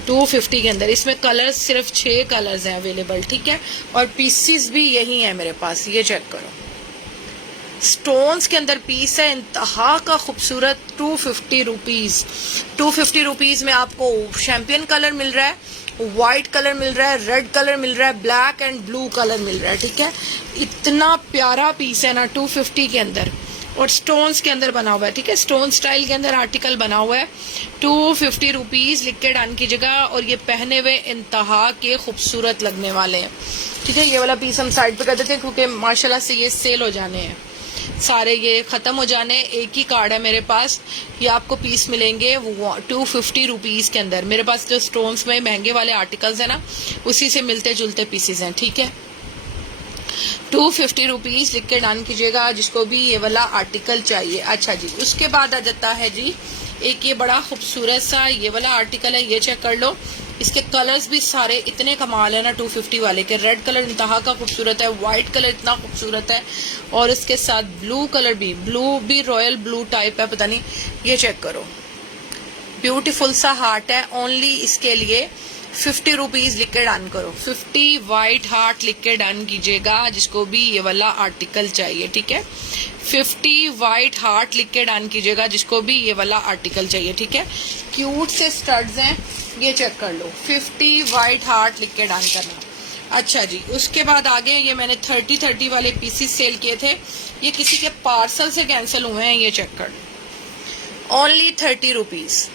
250 के अंदर इसमें कलर सिर्फ 6 कलर्स हैं अवेलेबल, ठीक है, और पीसीस भी यही है मेरे पास, ये चेक करो। स्टोन्स के अंदर पीस है, इंतहा का खूबसूरत। 250 रुपीज। 250 रुपीज में आपको शैम्पियन कलर मिल रहा है, व्हाइट कलर मिल रहा है, रेड कलर मिल रहा है, ब्लैक एंड ब्लू कलर मिल रहा है, ठीक है। इतना प्यारा पीस है ना 250 के अंदर, और स्टोन्स के अंदर बना हुआ है, ठीक है, स्टोन स्टाइल के अंदर आर्टिकल बना हुआ है। 250 रुपीज लिख के डन कीजिएगा, और ये पहने हुए इंतहा के खूबसूरत लगने वाले हैं, ठीक है। ये वाला पीस हम साइड पे कर देते हैं क्योंकि माशाल्लाह से ये सेल हो जाने हैं सारे, ये खत्म हो जाने। एक ही कार्ड है मेरे पास, ये आपको पीस मिलेंगे 250 रुपीज के अंदर। मेरे पास जो स्टोन्स में महंगे वाले आर्टिकल्स है ना, उसी से मिलते जुलते पीसेस हैं, ठीक है। 250 रुपीज लिख के डन कीजिएगा जिसको भी ये वाला आर्टिकल चाहिए। अच्छा जी, उसके बाद आ जाता है जी एक ये बड़ा खूबसूरत सा ये वाला आर्टिकल है, ये चेक कर लो। इसके कलर्स भी सारे इतने कमाल है ना 250 वाले के। रेड कलर इंतहा का खूबसूरत है, व्हाइट कलर इतना खूबसूरत है, और इसके साथ ब्लू कलर भी, ब्लू भी रॉयल ब्लू टाइप है, पता नहीं, ये चेक करो। ब्यूटीफुल सा हार्ट है। ओनली इसके लिए 50 रुपीज लिख के डन करो। 50 व्हाइट हार्ट लिख के डन कीजिएगा जिसको भी ये वाला आर्टिकल चाहिए, ठीक है। 50 व्हाइट हार्ट लिख के डन कीजिएगा जिसको भी ये वाला आर्टिकल चाहिए, ठीक है। क्यूट से स्टड्स हैं, ये चेक कर लो। 50 व्हाइट हार्ट लिख के डन करना। अच्छा जी, उसके बाद आगे ये मैंने 30 वाले पीसीस सेल किए थे, ये किसी के पार्सल से कैंसिल हुए हैं, ये चेक कर लो। ओनली 30 रुपीज,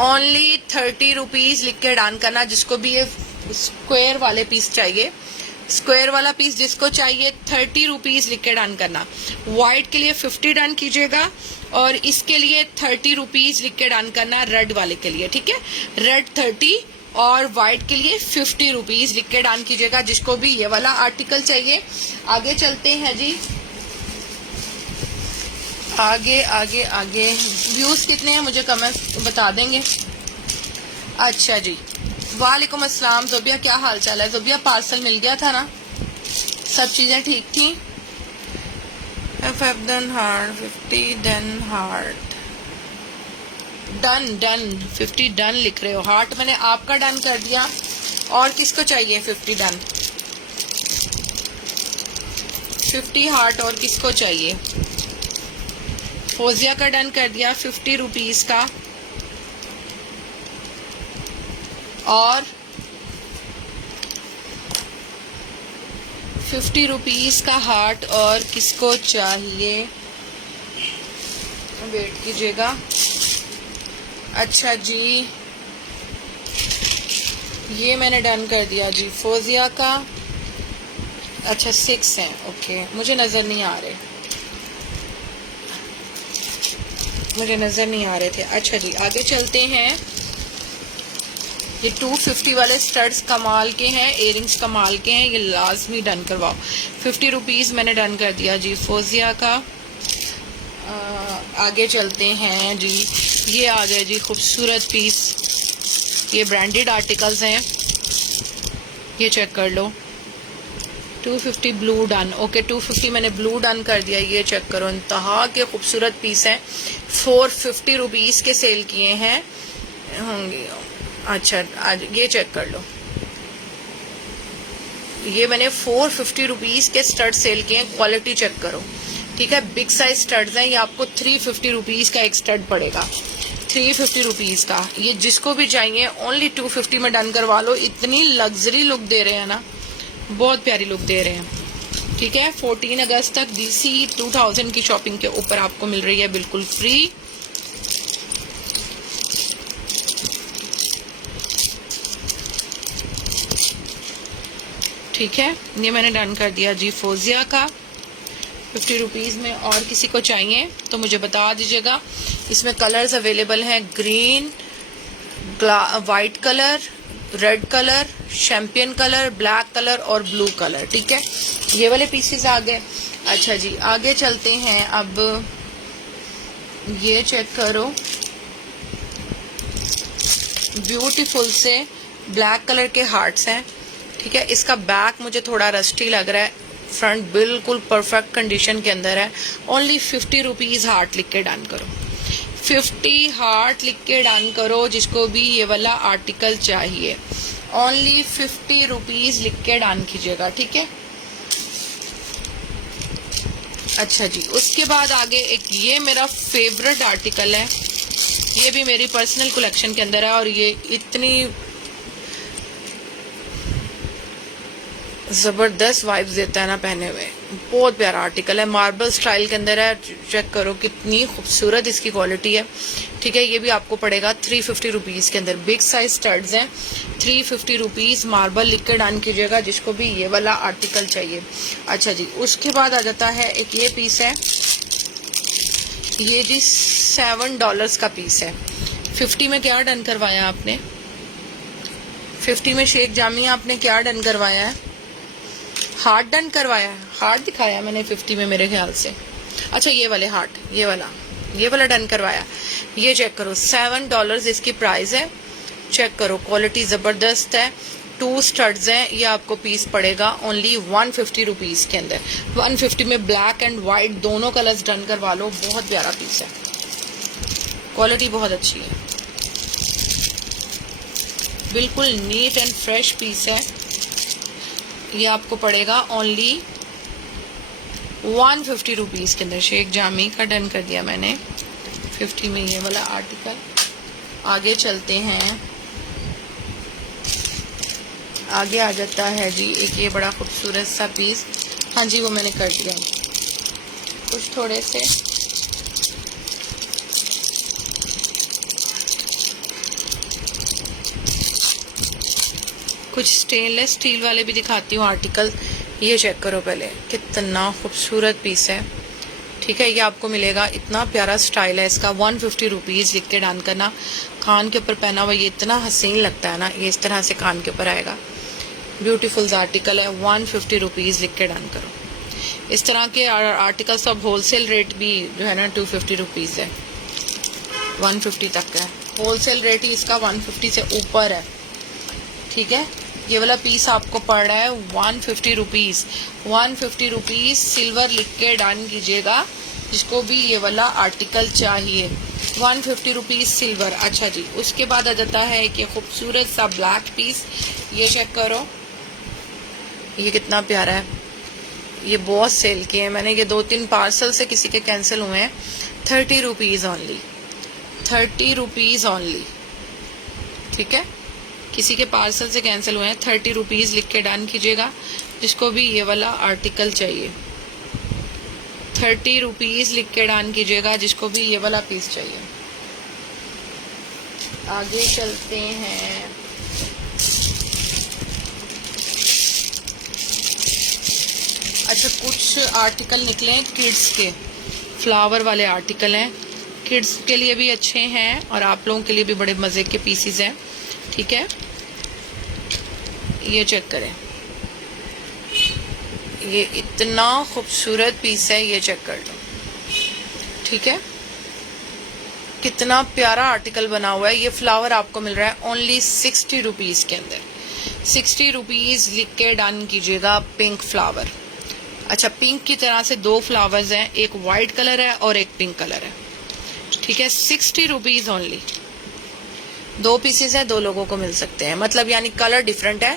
ओनली 30 रुपीज लिख के डन करना जिसको भी ये स्क्वायर वाले पीस चाहिए। स्क्वायर वाला पीस जिसको चाहिए 30 रुपीज लिख के डन करना। व्हाइट के लिए 50 डन कीजिएगा, और इसके लिए 30 रुपीज लिख के डन करना रेड वाले के लिए, ठीक है। रेड 30 और व्हाइट के लिए 50 रुपीज लिख के डन कीजिएगा जिसको भी ये वाला आर्टिकल चाहिए। आगे चलते हैं जी, आगे आगे आगे। व्यूज कितने हैं मुझे कमेंट बता देंगे। अच्छा जी, वालेकुम अस्सलाम ज़ोबिया, क्या हाल चाल है ज़ोबिया? पार्सल मिल गया था ना, सब चीजें ठीक थी? Done heart 50 done heart done done 50 done लिख रहे हो। हार्ट मैंने आपका डन कर दिया, और किसको चाहिए 50 डन? 50 हार्ट और किसको चाहिए? फोजिया का डन कर दिया 50 रुपीज का, और 50 रुपीज का हार्ट और किसको चाहिए? वेट कीजिएगा। अच्छा जी, ये मैंने डन कर दिया जी फोजिया का, अच्छा 6 हैं, ओके, मुझे नज़र नहीं आ रहे, मुझे नज़र नहीं आ रहे थे। अच्छा जी, आगे चलते हैं। ये 250 वाले स्टड्स कमाल के हैं, इयरिंग्स कमाल के हैं, ये लाजमी डन करवाओ। 50 रुपीज़ मैंने डन कर दिया जी फोजिया का। आगे चलते हैं जी, ये आ गए जी खूबसूरत पीस, ये ब्रांडेड आर्टिकल्स हैं, ये चेक कर लो। 250 ब्लू डन, ओके 250 मैंने ब्लू डन कर दिया। ये चेक करो, इंतहा के खूबसूरत पीस हैं, 450 रुपीज़ के सेल किए हैं होंगे। अच्छा आज ये चेक कर लो, ये मैंने 450 रुपीज़ के स्टड सेल किए हैं, क्वालिटी चेक करो, ठीक है। बिग साइज स्टड्स हैं, ये आपको 350 रुपीज़ का एक स्टड पड़ेगा, 350 रुपीज़ का। ये जिसको भी चाहिए ओनली 250 में डन करवा लो। इतनी लग्जरी लुक दे रहे हैं ना, बहुत प्यारी लुक दे रहे हैं, ठीक है। 14 अगस्त तक DC 2000 की शॉपिंग के ऊपर आपको मिल रही है बिल्कुल फ्री। ठीक है, ये मैंने डन कर दिया जी फोजिया का 50 रुपीज़ में। और किसी को चाहिए तो मुझे बता दीजिएगा। इसमें कलर्स अवेलेबल हैं, green, white colour, red colour, champion colour, black colour और ब्लू कलर, ठीक है। ये वाले पीसेस आ गए। अच्छा जी, आगे चलते हैं। अब ये चेक करो, ब्यूटीफुल से ब्लैक कलर के हार्ट्स हैं, ठीक है। इसका बैक मुझे थोड़ा रस्टी लग रहा है, फ्रंट बिल्कुल परफेक्ट कंडीशन के अंदर है। ओनली 50 रुपीज़ हार्ट लिख के डन करो, 50 हार्ट लिख के डन करो जिसको भी ये वाला आर्टिकल चाहिए। ओनली 50 रुपीज़ लिख के डन कीजिएगा, ठीक है। अच्छा जी, उसके बाद आगे एक ये मेरा फेवरेट आर्टिकल है, ये भी मेरी पर्सनल कलेक्शन के अंदर है और ये इतनी ज़बरदस्त वाइब्स देता है ना पहने हुए। बहुत प्यारा आर्टिकल है, मार्बल स्टाइल के अंदर है, चेक करो कितनी खूबसूरत इसकी क्वालिटी है, ठीक है। ये भी आपको पड़ेगा 350 रुपीज़ के अंदर। बिग साइज स्टड्स हैं, 350 रुपीज़। मार्बल लिख कर डन कीजिएगा जिसको भी ये वाला आर्टिकल चाहिए। अच्छा जी, उसके बाद आ जाता है एक ये पीस है, ये जी $7 का पीस है। 50 में क्या डन करवाया आपने? 50 में शेख जामी आपने क्या डन करवाया है? हार्ट डन करवाया है, हार्ट दिखाया मैंने 50 में मेरे ख्याल से। अच्छा ये वाले हार्ट, ये वाला डन करवाया। ये चेक करो, $7 इसकी प्राइस है, चेक करो क्वालिटी ज़बरदस्त है। 2 स्टड्स हैं, ये आपको पीस पड़ेगा ओनली 150 रुपीज़ के अंदर। 150 में ब्लैक एंड वाइट दोनों कलर्स डन करवा लो, बहुत प्यारा पीस है, क्वालिटी बहुत अच्छी है, बिल्कुल नीट एंड फ्रेश पीस है। ये आपको पड़ेगा ओनली 150 रुपीज़ के अंदर। शेख जामी का डन कर दिया मैंने 50 में ये वाला आर्टिकल। आगे चलते हैं, आगे आ जाता है जी एक ये बड़ा खूबसूरत सा पीस। हाँ जी, वो मैंने कर दिया। कुछ थोड़े से कुछ स्टेनलेस स्टील वाले भी दिखाती हूँ आर्टिकल। ये चेक करो पहले, कितना खूबसूरत पीस है, ठीक है। ये आपको मिलेगा, इतना प्यारा स्टाइल है इसका। 150 रुपीज़ लिख के डन करना। कान के ऊपर पहना हुआ ये इतना हसीन लगता है ना, ये इस तरह से कान के ऊपर आएगा। ब्यूटीफुल आर्टिकल है, 150 रुपीज़ लिख के डन करो। इस तरह के आर्टिकल्स अब होलसेल रेट भी जो है ना 250 रुपीज़ है, 150 तक है होलसेल रेट ही इसका, 150 से ऊपर है, ठीक है। ये वाला पीस आपको पड़ रहा है 150 रुपीज़। 150 रुपीज़ सिल्वर लिख के डन कीजिएगा जिसको भी ये वाला आर्टिकल चाहिए। 150 रुपीज़ सिल्वर। अच्छा जी, उसके बाद आ जाता है कि खूबसूरत सा ब्लैक पीस। ये चेक करो, ये कितना प्यारा है। ये बहुत सेल किए हैं मैंने, ये 2-3 पार्सल से किसी के कैंसिल हुए हैं। 30 रुपीज़ ओनली, 30 रुपीज़ ओनली, ठीक है। किसी के पार्सल से कैंसिल हुए हैं। 30 रुपीज़ लिख के डन कीजिएगा जिसको भी ये वाला आर्टिकल चाहिए। 30 रुपीज़ लिख के डन कीजिएगा जिसको भी ये वाला पीस चाहिए। आगे चलते हैं। अच्छा, कुछ आर्टिकल निकले हैं किड्स के, फ्लावर वाले आर्टिकल हैं, किड्स के लिए भी अच्छे हैं और आप लोगों के लिए भी बड़े मज़े के पीसीज हैं। ठीक है, ये चेक करें, ये इतना खूबसूरत पीस है, ये चेक कर लो। ठीक है, कितना प्यारा आर्टिकल बना हुआ है। ये फ्लावर आपको मिल रहा है ओनली 60 रुपीज़ के अंदर। 60 रुपीज़ लिख के डन कीजिएगा। पिंक फ्लावर, अच्छा पिंक की तरह से दो फ्लावर्स हैं, एक वाइट कलर है और एक पिंक कलर है। ठीक है, 60 रुपीज़ ओनली। दो पीसेस हैं, दो लोगों को मिल सकते हैं, मतलब यानी कलर डिफरेंट है,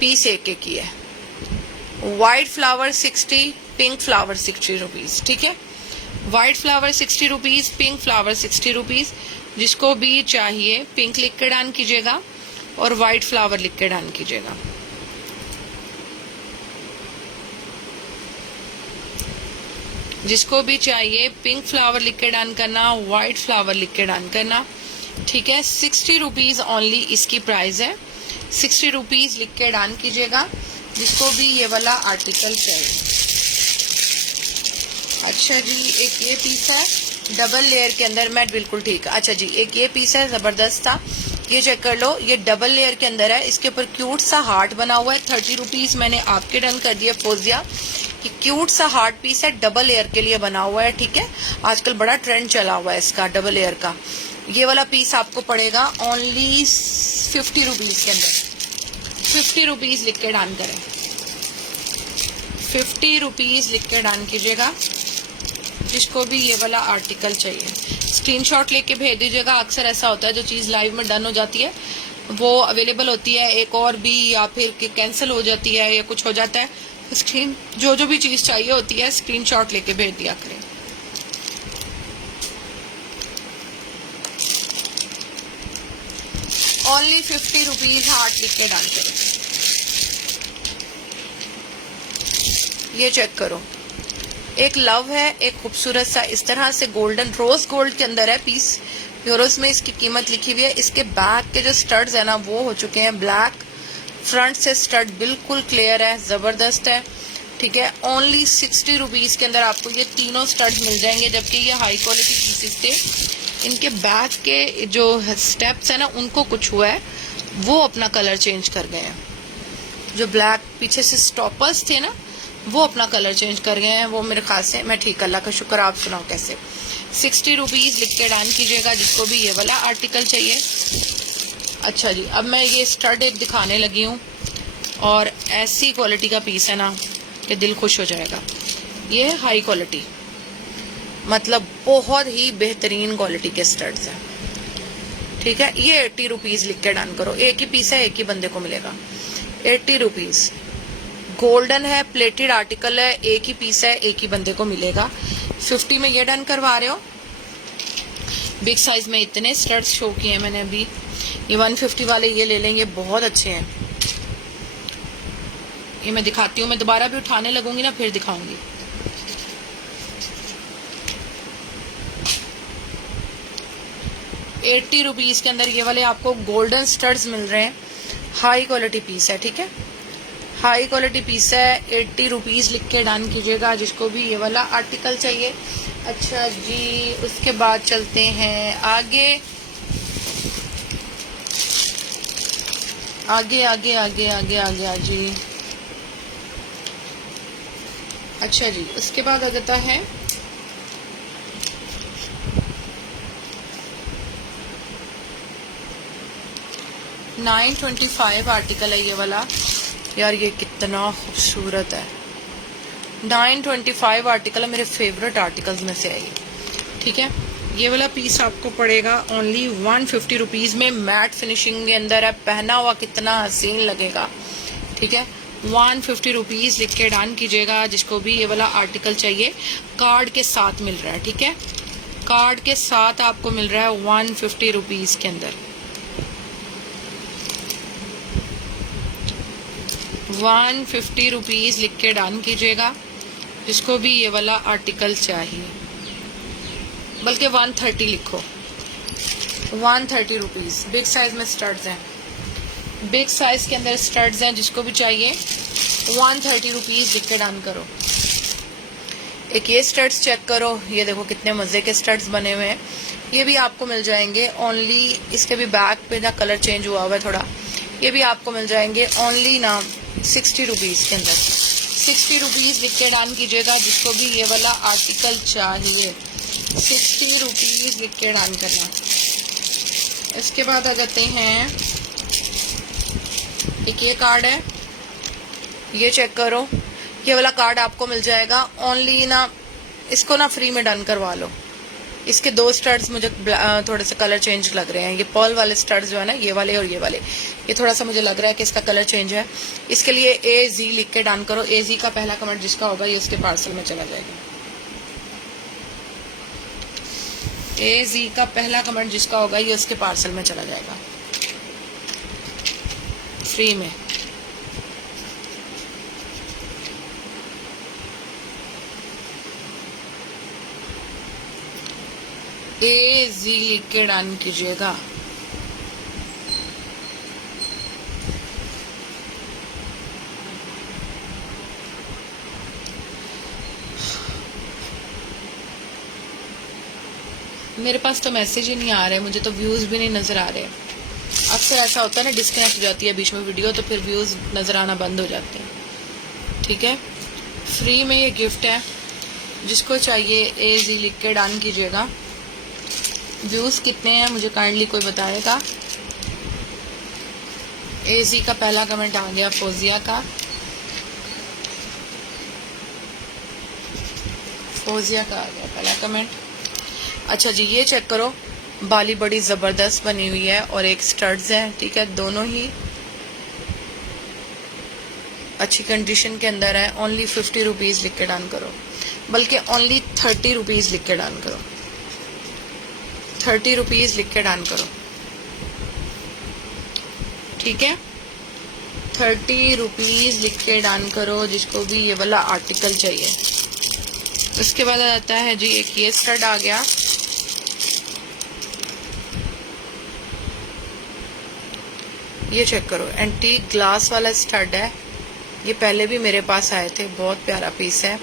पीस एक एक ही है। White flower 60, pink flower 60 rupees. ठीक है, white flower 60 rupees, pink flower 60 rupees. जिसको भी चाहिए पिंक लिख के डन कीजिएगा और वाइट फ्लावर लिख के डन कीजिएगा। जिसको भी चाहिए पिंक फ्लावर लिख के डन करना, वाइट फ्लावर लिख के डन करना। ठीक है, 60 रुपीज़ ओनली इसकी प्राइस है। 60 रुपीज़ लिख के डन कीजिएगा जिसको भी ये वाला आर्टिकल चाहिए। अच्छा जी, एक ये पीस है डबल लेयर के अंदर, मैट बिल्कुल ठीक। अच्छा जी, एक ये पीस है, ज़बरदस्त था, ये चेक कर लो, ये डबल लेयर के अंदर है। इसके ऊपर क्यूट सा हार्ट बना हुआ है। 30 रुपीज़ मैंने आपके डन कर दिया फोजिया कि क्यूट सा हार्ट पीस है, डबल लेयर के लिए बना हुआ है। ठीक है, आजकल बड़ा ट्रेंड चला हुआ है इसका डबल लेयर का। ये वाला पीस आपको पड़ेगा ओनली 50 रुपीज़ के अंदर। 50 रुपीज़ लिख के डन करें, 50 रुपीज़ लिख के डन कीजिएगा जिसको भी ये वाला आर्टिकल चाहिए। स्क्रीनशॉट लेके भेज दीजिएगा। अक्सर ऐसा होता है जो चीज़ लाइव में डन हो जाती है वो अवेलेबल होती है एक और भी, या फिर कैंसिल हो जाती है या कुछ हो जाता है। जो भी चीज़ चाहिए होती है स्क्रीनशॉट लेके भेज दिया करें। ओनली 50 रुपीज़ हार्ट लिख के डन करें। ये चेक करो, एक लव है, एक खूबसूरत सा इस तरह से गोल्डन रोज गोल्ड के अंदर है पीस। यूरोस में इसकी कीमत लिखी हुई है। इसके बैक के जो स्टड्स है ना वो हो चुके हैं ब्लैक, फ्रंट से स्टड बिल्कुल क्लियर है, ज़बरदस्त है। ठीक है, ओनली 60 रुपीज़ के अंदर आपको ये तीनों स्टड्स मिल जाएंगे, जबकि ये हाई क्वालिटी पीसेस थे। इनके बैक के जो स्टेप्स है ना उनको कुछ हुआ है, वो अपना कलर चेंज कर गए हैं। जो ब्लैक पीछे से स्टॉपर्स थे ना वो अपना कलर चेंज कर गए हैं। वो मेरे ख्याल से मैं ठीक, अल्लाह का शुक्र। आप सुनाओ कैसे। 60 रुपीज़ लिख के डन कीजिएगा जिसको भी ये वाला आर्टिकल चाहिए। अच्छा जी, अब मैं ये स्टड दिखाने लगी हूँ और ऐसी क्वालिटी का पीस है ना कि दिल खुश हो जाएगा। ये है हाई क्वालिटी, मतलब बहुत ही बेहतरीन क्वालिटी के स्टड्स हैं। ठीक है, ये 80 रुपीज़ लिख के डन करो। एक ही पीस है, एक ही बंदे को मिलेगा। 80 रुपीज़, गोल्डन है, प्लेटेड आर्टिकल है, एक ही पीस है, एक ही बंदे को मिलेगा। 50 में ये डन करवा रहे हो। बिग साइज में इतने स्टड्स शो किए हैं मैंने अभी। ये 150 वाले ये ले लेंगे, बहुत अच्छे हैं। ये मैं दिखाती हूँ, मैं दोबारा भी उठाने लगूंगी ना फिर दिखाऊंगी। ₹80 रुपीज़ के अंदर ये वाले आपको गोल्डन स्टड्स मिल रहे हैं। हाई क्वालिटी पीस है। ठीक है, हाई क्वालिटी पीस है। 80 रुपीज़ लिख के डन कीजिएगा जिसको भी ये वाला आर्टिकल चाहिए। अच्छा जी, उसके बाद चलते हैं आगे आगे आगे आगे आगे आगे जी। अच्छा जी, उसके बाद आ जाता है $9.25 आर्टिकल है ये वाला। यार ये कितना खूबसूरत है। 9.25 आर्टिकल है, मेरे फेवरेट आर्टिकल्स में से है ये। ठीक है, ये वाला पीस आपको पड़ेगा ओनली 150 रुपीज़ में। मैट फिनिशिंग के अंदर है, पहना हुआ कितना हसीन लगेगा। ठीक है, 150 रुपीज़ लिख के डन कीजिएगा जिसको भी ये वाला आर्टिकल चाहिए। कार्ड के साथ मिल रहा है। ठीक है, कार्ड के साथ आपको मिल रहा है 150 रुपीज़ के अंदर। 150 रुपीज़ लिख के डन कीजिएगा जिसको भी ये वाला आर्टिकल चाहिए, बल्कि 130 लिखो। 130 रुपीज़। बिग साइज में स्टड्स हैं, बिग साइज के अंदर स्टड्स हैं, जिसको भी चाहिए 130 रुपीज़ लिख के डन करो। एक ये स्टड्स चेक करो, ये देखो कितने मज़े के स्टड्स बने हुए हैं। ये भी आपको मिल जाएंगे ओनली, इसके भी बैक पे ना कलर चेंज हुआ हुआ है थोड़ा। ये भी आपको मिल जाएंगे ओनली ना 60 रुपीज़ के अंदर। 60 रुपीज़ लिख के डन कीजिएगा जिसको भी ये वाला आर्टिकल चाहिए। 60 रुपीज़ लिख के डन करना। इसके बाद आ जाते हैं, एक ये कार्ड है, ये चेक करो। ये वाला कार्ड आपको मिल जाएगा ओनली ना, इसको ना फ्री में डन करवा लो। इसके 2 स्टड्स मुझे थोड़े से कलर चेंज लग रहे हैं। ये पर्ल वाले स्टड्स जो है ना, ये वाले और ये वाले, ये थोड़ा सा मुझे लग रहा है कि इसका कलर चेंज है। इसके लिए AZ लिख के डन करो। AZ का पहला कमेंट जिसका होगा ये उसके पार्सल में चला जाएगा। AZ का पहला कमेंट जिसका होगा ये उसके पार्सल में चला जाएगा फ्री में। AZ लिख के डन कीजिएगा। मेरे पास तो मैसेज ही नहीं आ रहे, मुझे तो व्यूज भी नहीं नजर आ रहे। अक्सर ऐसा होता है ना, डिस्कनेक्ट हो जाती है बीच में वीडियो, तो फिर व्यूज नजर आना बंद हो जाते हैं। ठीक है, फ्री में ये गिफ्ट है, जिसको चाहिए AZ लिख के डन कीजिएगा। व्यूज कितने हैं मुझे काइंडली कोई बताएगा। AZ का पहला कमेंट आ गया फौजिया का। फौजिया का आ गया पहला कमेंट। अच्छा जी, ये चेक करो, बाली बड़ी जबरदस्त बनी हुई है और एक स्टड्स हैं। ठीक है, दोनों ही अच्छी कंडीशन के अंदर है। ओनली 50 रुपीज़ लिख के डन करो, बल्कि ओनली 30 रुपीज़ लिख के डन करो। 30 रुपीज़ लिख के डन करो। ठीक है, 30 रुपीज़ लिख के डन करो जिसको भी ये वाला आर्टिकल चाहिए। उसके बाद आ जाता है जी, एक ये स्टड आ गया। ये चेक करो, एंटीक ग्लास वाला स्टड है। ये पहले भी मेरे पास आए थे, बहुत प्यारा पीस है।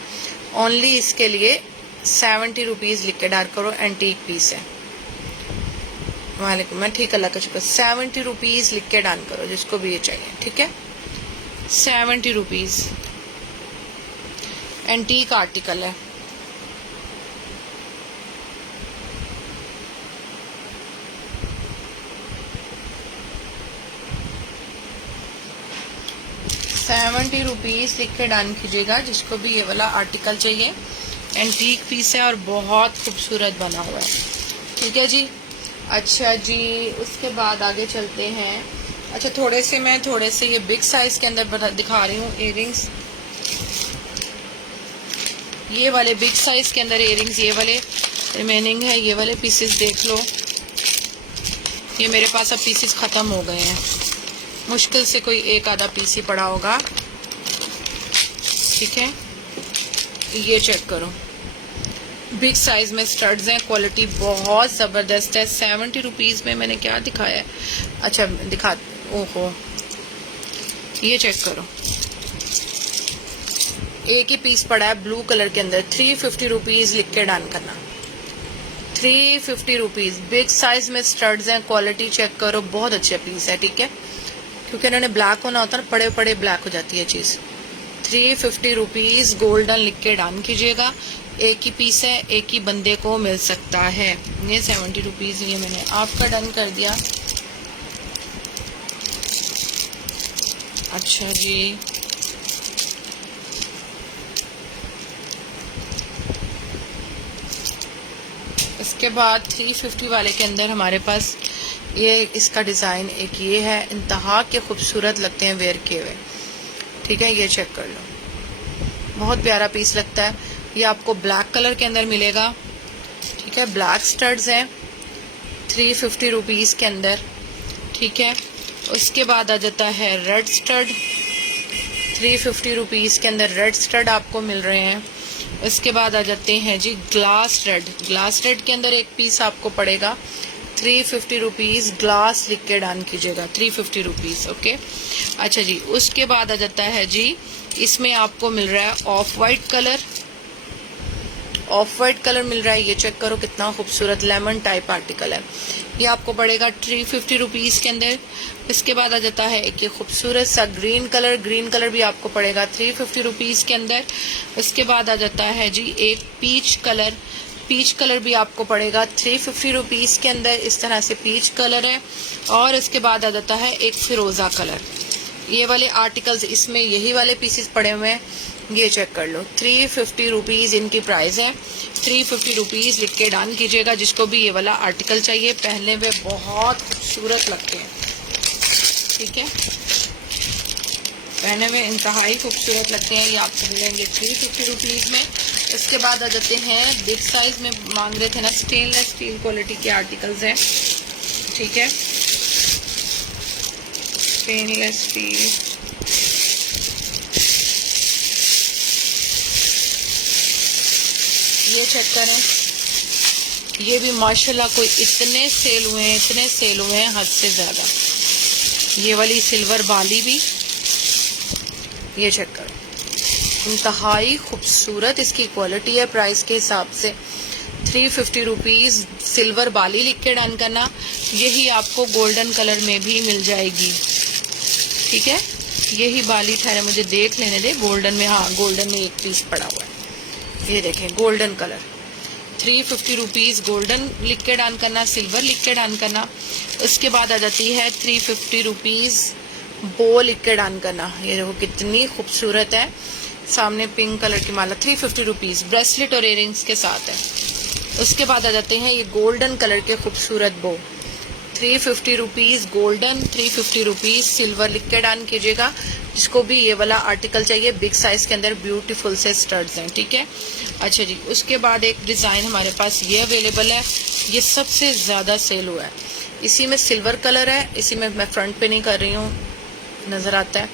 ओनली इसके लिए 70 रुपीज़ लिख के डाल करो। एंटीक पीस है। वालेकुम, मैं ठीक, अल्लाह का शुक्र। 70 रुपीज़ लिख के डाल करो जिसको भी ये चाहिए। ठीक है, 70 रुपीज़। एंटीक आर्टिकल है। ₹70 रुपीज़ लिख के डन कीजिएगा जिसको भी ये वाला आर्टिकल चाहिए। एंटीक पीस है और बहुत खूबसूरत बना हुआ है। ठीक है जी। अच्छा जी, उसके बाद आगे चलते हैं। अच्छा, थोड़े से ये बिग साइज के अंदर दिखा रही हूँ इयररिंग्स। ये वाले बिग साइज के अंदर इयररिंग्स, ये वाले रिमेनिंग है। ये वाले पीसेस देख लो, ये मेरे पास अब पीसेस ख़त्म हो गए हैं। मुश्किल से कोई एक आधा पीस ही पड़ा होगा। ठीक है, ये चेक करो, बिग साइज में स्टड्स हैं। क्वालिटी बहुत ज़बरदस्त है। 70 रुपीज़ में मैंने क्या दिखाया है, अच्छा दिखा, ओहो, ये चेक करो, एक ही पीस पड़ा है ब्लू कलर के अंदर। 350 रुपीज़ लिख के डन करना। 350 रुपीज़। बिग साइज में स्टड्स हैं। क्वालिटी चेक करो, बहुत अच्छा पीस है। ठीक है, क्योंकि इन्होंने ब्लैक होना होता है ना, पड़े पड़े ब्लैक हो जाती है चीज़। 350 रुपीज़ गोल्डन लिख के डन कीजिएगा। एक ही पीस है, एक ही बंदे को मिल सकता है। ये 70 रुपीज़, ये मैंने आपका डन कर दिया। अच्छा जी, इसके बाद 350 वाले के अंदर हमारे पास ये इसका डिज़ाइन एक ये है, इंतहा के खूबसूरत लगते हैं वेयर किए हुए। ठीक है, ये चेक कर लो, बहुत प्यारा पीस लगता है। ये आपको ब्लैक कलर के अंदर मिलेगा। ठीक है, ब्लैक स्टड्स हैं 350 रुपीज़ के अंदर। ठीक है, उसके बाद आ जाता है रेड स्टड। 350 रुपीज़ के अंदर रेड स्टड आपको मिल रहे हैं। उसके बाद आ जाते हैं जी ग्लास रेड। ग्लास रेड के अंदर एक पीस आपको पड़ेगा 350 रुपीज़, ग्लास लिख के डन कीजिएगा, 350 रुपीज़। ओके, अच्छा जी, उसके बाद आ जाता है जी, इसमें आपको मिल रहा है off white colour, off white colour मिल रहा है। ये चेक करो कितना खूबसूरत लेमन टाइप आर्टिकल है। ये आपको पड़ेगा 350 रुपीज़ के अंदर। इसके बाद आ जाता है एक ये खूबसूरत सा ग्रीन कलर, ग्रीन कलर भी आपको पड़ेगा 350 रुपीज़ के अंदर। इसके बाद आ जाता है जी एक पीच कलर, पीच कलर भी आपको पड़ेगा 350 रुपीज़ के अंदर। इस तरह से पीच कलर है। और इसके बाद आ जाता है एक फिरोज़ा कलर। ये वाले आर्टिकल्स, इसमें यही वाले पीसेस पड़े हुए हैं, ये चेक कर लो। 350 रुपीज़ इनकी प्राइस है। 350 रुपीज़ लिख के डन कीजिएगा जिसको भी ये वाला आर्टिकल चाहिए। पहनने में बहुत खूबसूरत लगते हैं, ठीक है, पहने में इंतहाई खूबसूरत लगते हैं। ये आपको मिलेंगे 350 रुपीज़ में। इसके बाद आ जाते हैं बिग साइज में, मांग रहे थे ना, स्टेनलेस स्टील क्वालिटी के आर्टिकल्स हैं, ठीक है, स्टेनलेस स्टील। ये चेक करें, ये भी माशाल्लाह कोई इतने सेल हुए हैं, इतने सेल हुए हैं हद से ज़्यादा। ये वाली सिल्वर बाली भी, ये चेक करो, इंतहाई खूबसूरत इसकी क्वालिटी है। प्राइस के हिसाब से 350 रुपीज़। सिल्वर बाली लिख के डन करना। यही आपको गोल्डन कलर में भी मिल जाएगी, ठीक है। यही बाली, ठहरे मुझे देख लेने दे, गोल्डन में, हाँ गोल्डन में एक पीस पड़ा हुआ है, ये देखें गोल्डन कलर। 350 रुपीज़ गोल्डन लिख के डन करना, सिल्वर लिख के डन करना। उसके बाद आ जाती है 350 रुपीज़ बो लिख के डन करना। ये देखो कितनी खूबसूरत है, सामने पिंक कलर की माला। 350 रुपीज़, ब्रेसलेट और इयरिंग्स के साथ है। उसके बाद आ जाते हैं ये गोल्डन कलर के खूबसूरत बो। 350 रुपीज़ गोल्डन, 350 रुपीज़ सिल्वर लिख के डन कीजिएगा जिसको भी ये वाला आर्टिकल चाहिए। बिग साइज के अंदर ब्यूटीफुल से स्टड्स हैं, ठीक है। अच्छा जी, उसके बाद एक डिज़ाइन हमारे पास ये अवेलेबल है, ये सबसे ज़्यादा सेल हुआ है। इसी में सिल्वर कलर है, इसी में मैं फ्रंट पे नहीं कर रही हूँ, नज़र आता है,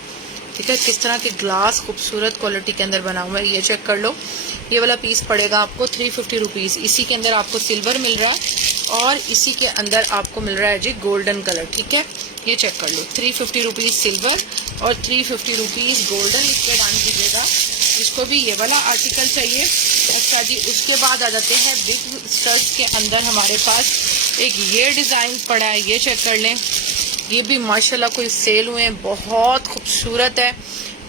ठीक है। किस तरह के ग्लास खूबसूरत क्वालिटी के अंदर बना हुआ है, ये चेक कर लो। ये वाला पीस पड़ेगा आपको 350 रुपीज़। इसी के अंदर आपको सिल्वर मिल रहा है और इसी के अंदर आपको मिल रहा है जी गोल्डन कलर, ठीक है। ये चेक कर लो, 350 रुपीज़ सिल्वर और 350 रुपीज़ गोल्डन लिख के डाल कीजिएगा जिसको भी ये वाला आर्टिकल चाहिए। अच्छा जी, उसके बाद आ जाते हैं बिग स्टड्स के अंदर हमारे पास एक ये डिज़ाइन पड़ा है, ये चेक कर लें। ये भी माशाल्लाह कोई सेल हुए हैं, बहुत खूबसूरत है।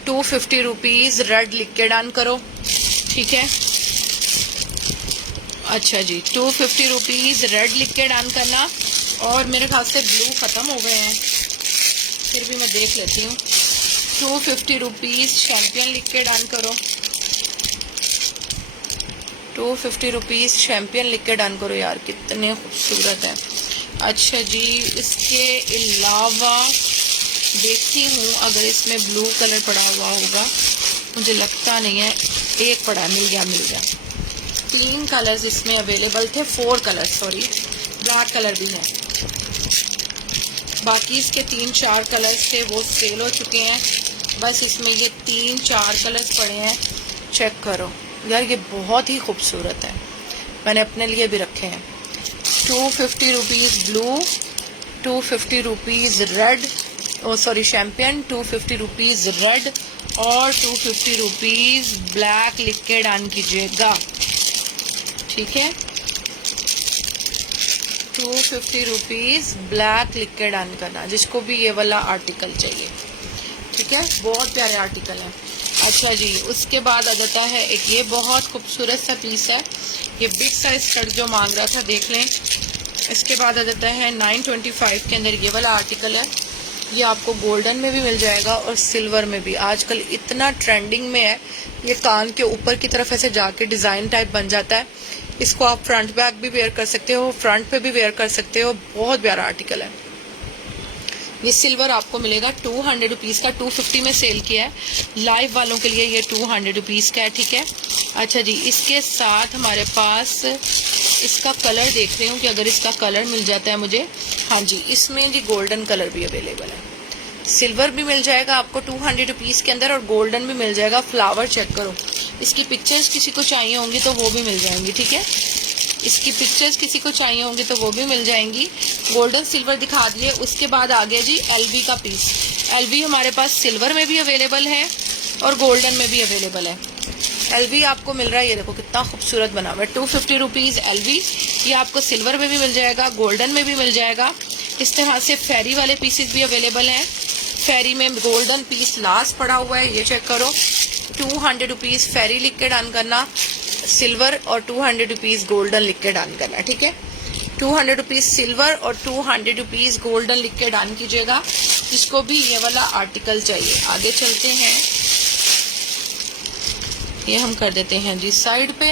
250 रुपीज़, रेड लिख के डन करो, ठीक है। अच्छा जी, 250 रुपीज़ रेड लिख के डन करना। और मेरे ख्याल से ब्लू ख़त्म हो गए हैं, फिर भी मैं देख लेती हूँ। 250 रुपीज़ चैम्पियन लिख के डन करो, 250 रुपीज़ चैम्पियन लिख के डन करो। यार कितने खूबसूरत हैं। अच्छा जी, इसके अलावा देखती हूँ अगर इसमें ब्लू कलर पड़ा हुआ होगा, मुझे लगता नहीं है। एक पड़ा है, मिल गया। 3 कलर्स इसमें अवेलेबल थे, 4 कलर, सॉरी, ब्लैक कलर भी है। बाकी इसके 3-4 कलर्स थे, वो सेल हो चुके हैं। बस इसमें ये 3-4 कलर्स पड़े हैं, चेक करो। यार ये बहुत ही खूबसूरत है, मैंने अपने लिए भी रखे हैं। 250 रुपीज़ ब्लू, 250 रुपीज़ रेड, ओ सॉरी चैम्पियन, 250 रुपीज़ रेड और 250 रुपीज़ ब्लैक लिख के डन कीजिएगा, ठीक है। 250 रुपीज़ ब्लैक लिख के डन करना जिसको भी ये वाला आर्टिकल चाहिए, ठीक है। बहुत प्यारे आर्टिकल हैं। अच्छा जी, उसके बाद आ जाता है एक ये बहुत खूबसूरत सा पीस है, ये बिग साइज स्कर्ट जो मांग रहा था, देख लें। इसके बाद आ जाता है 925 के अंदर ये वाला आर्टिकल है। ये आपको गोल्डन में भी मिल जाएगा और सिल्वर में भी। आजकल इतना ट्रेंडिंग में है, ये कान के ऊपर की तरफ ऐसे जाके डिज़ाइन टाइप बन जाता है। इसको आप फ्रंट बैक भी वेयर कर सकते हो, फ्रंट पे भी वेयर कर सकते हो। बहुत प्यारा आर्टिकल है। ये सिल्वर आपको मिलेगा 200 रुपीज़ का, 250 में सेल किया है। लाइव वालों के लिए ये 200 रुपीज़ का है, ठीक है। अच्छा जी, इसके साथ हमारे पास इसका कलर देख रही हूँ कि अगर इसका कलर मिल जाता है मुझे। हाँ जी, इसमें जी गोल्डन कलर भी अवेलेबल है। सिल्वर भी मिल जाएगा आपको 200 रुपीज़ के अंदर और गोल्डन भी मिल जाएगा। फ्लावर चेक करो, इसकी पिक्चर्स किसी को चाहिए होंगी तो वो भी मिल जाएंगी, ठीक है। इसकी पिक्चर्स किसी को चाहिए होंगी तो वो भी मिल जाएंगी। गोल्डन सिल्वर दिखा दिए। उसके बाद आ गया जी एलवी का पीस। एलवी हमारे पास सिल्वर में भी अवेलेबल है और गोल्डन में भी अवेलेबल है। एलवी आपको मिल रहा है, ये देखो कितना खूबसूरत बना हुआ है, 250 रुपीज़ एलवी। ये आपको सिल्वर में भी मिल जाएगा, गोल्डन में भी मिल जाएगा। इस तरह से फेरी वाले पीसेस भी अवेलेबल हैं। फेरी में गोल्डन पीस लास्ट पड़ा हुआ है, ये चेक करो। 200 रुपीज़ फेरी लिख के डन करना, सिल्वर और 200 रुपीज़ गोल्डन लिख के डन करना, ठीक है। 200 रुपीज़ सिल्वर और 200 रुपीज़ गोल्डन लिख के डन कीजिएगा, जिसको भी ये वाला आर्टिकल चाहिए। आगे चलते हैं, ये हम कर देते हैं जी साइड पे।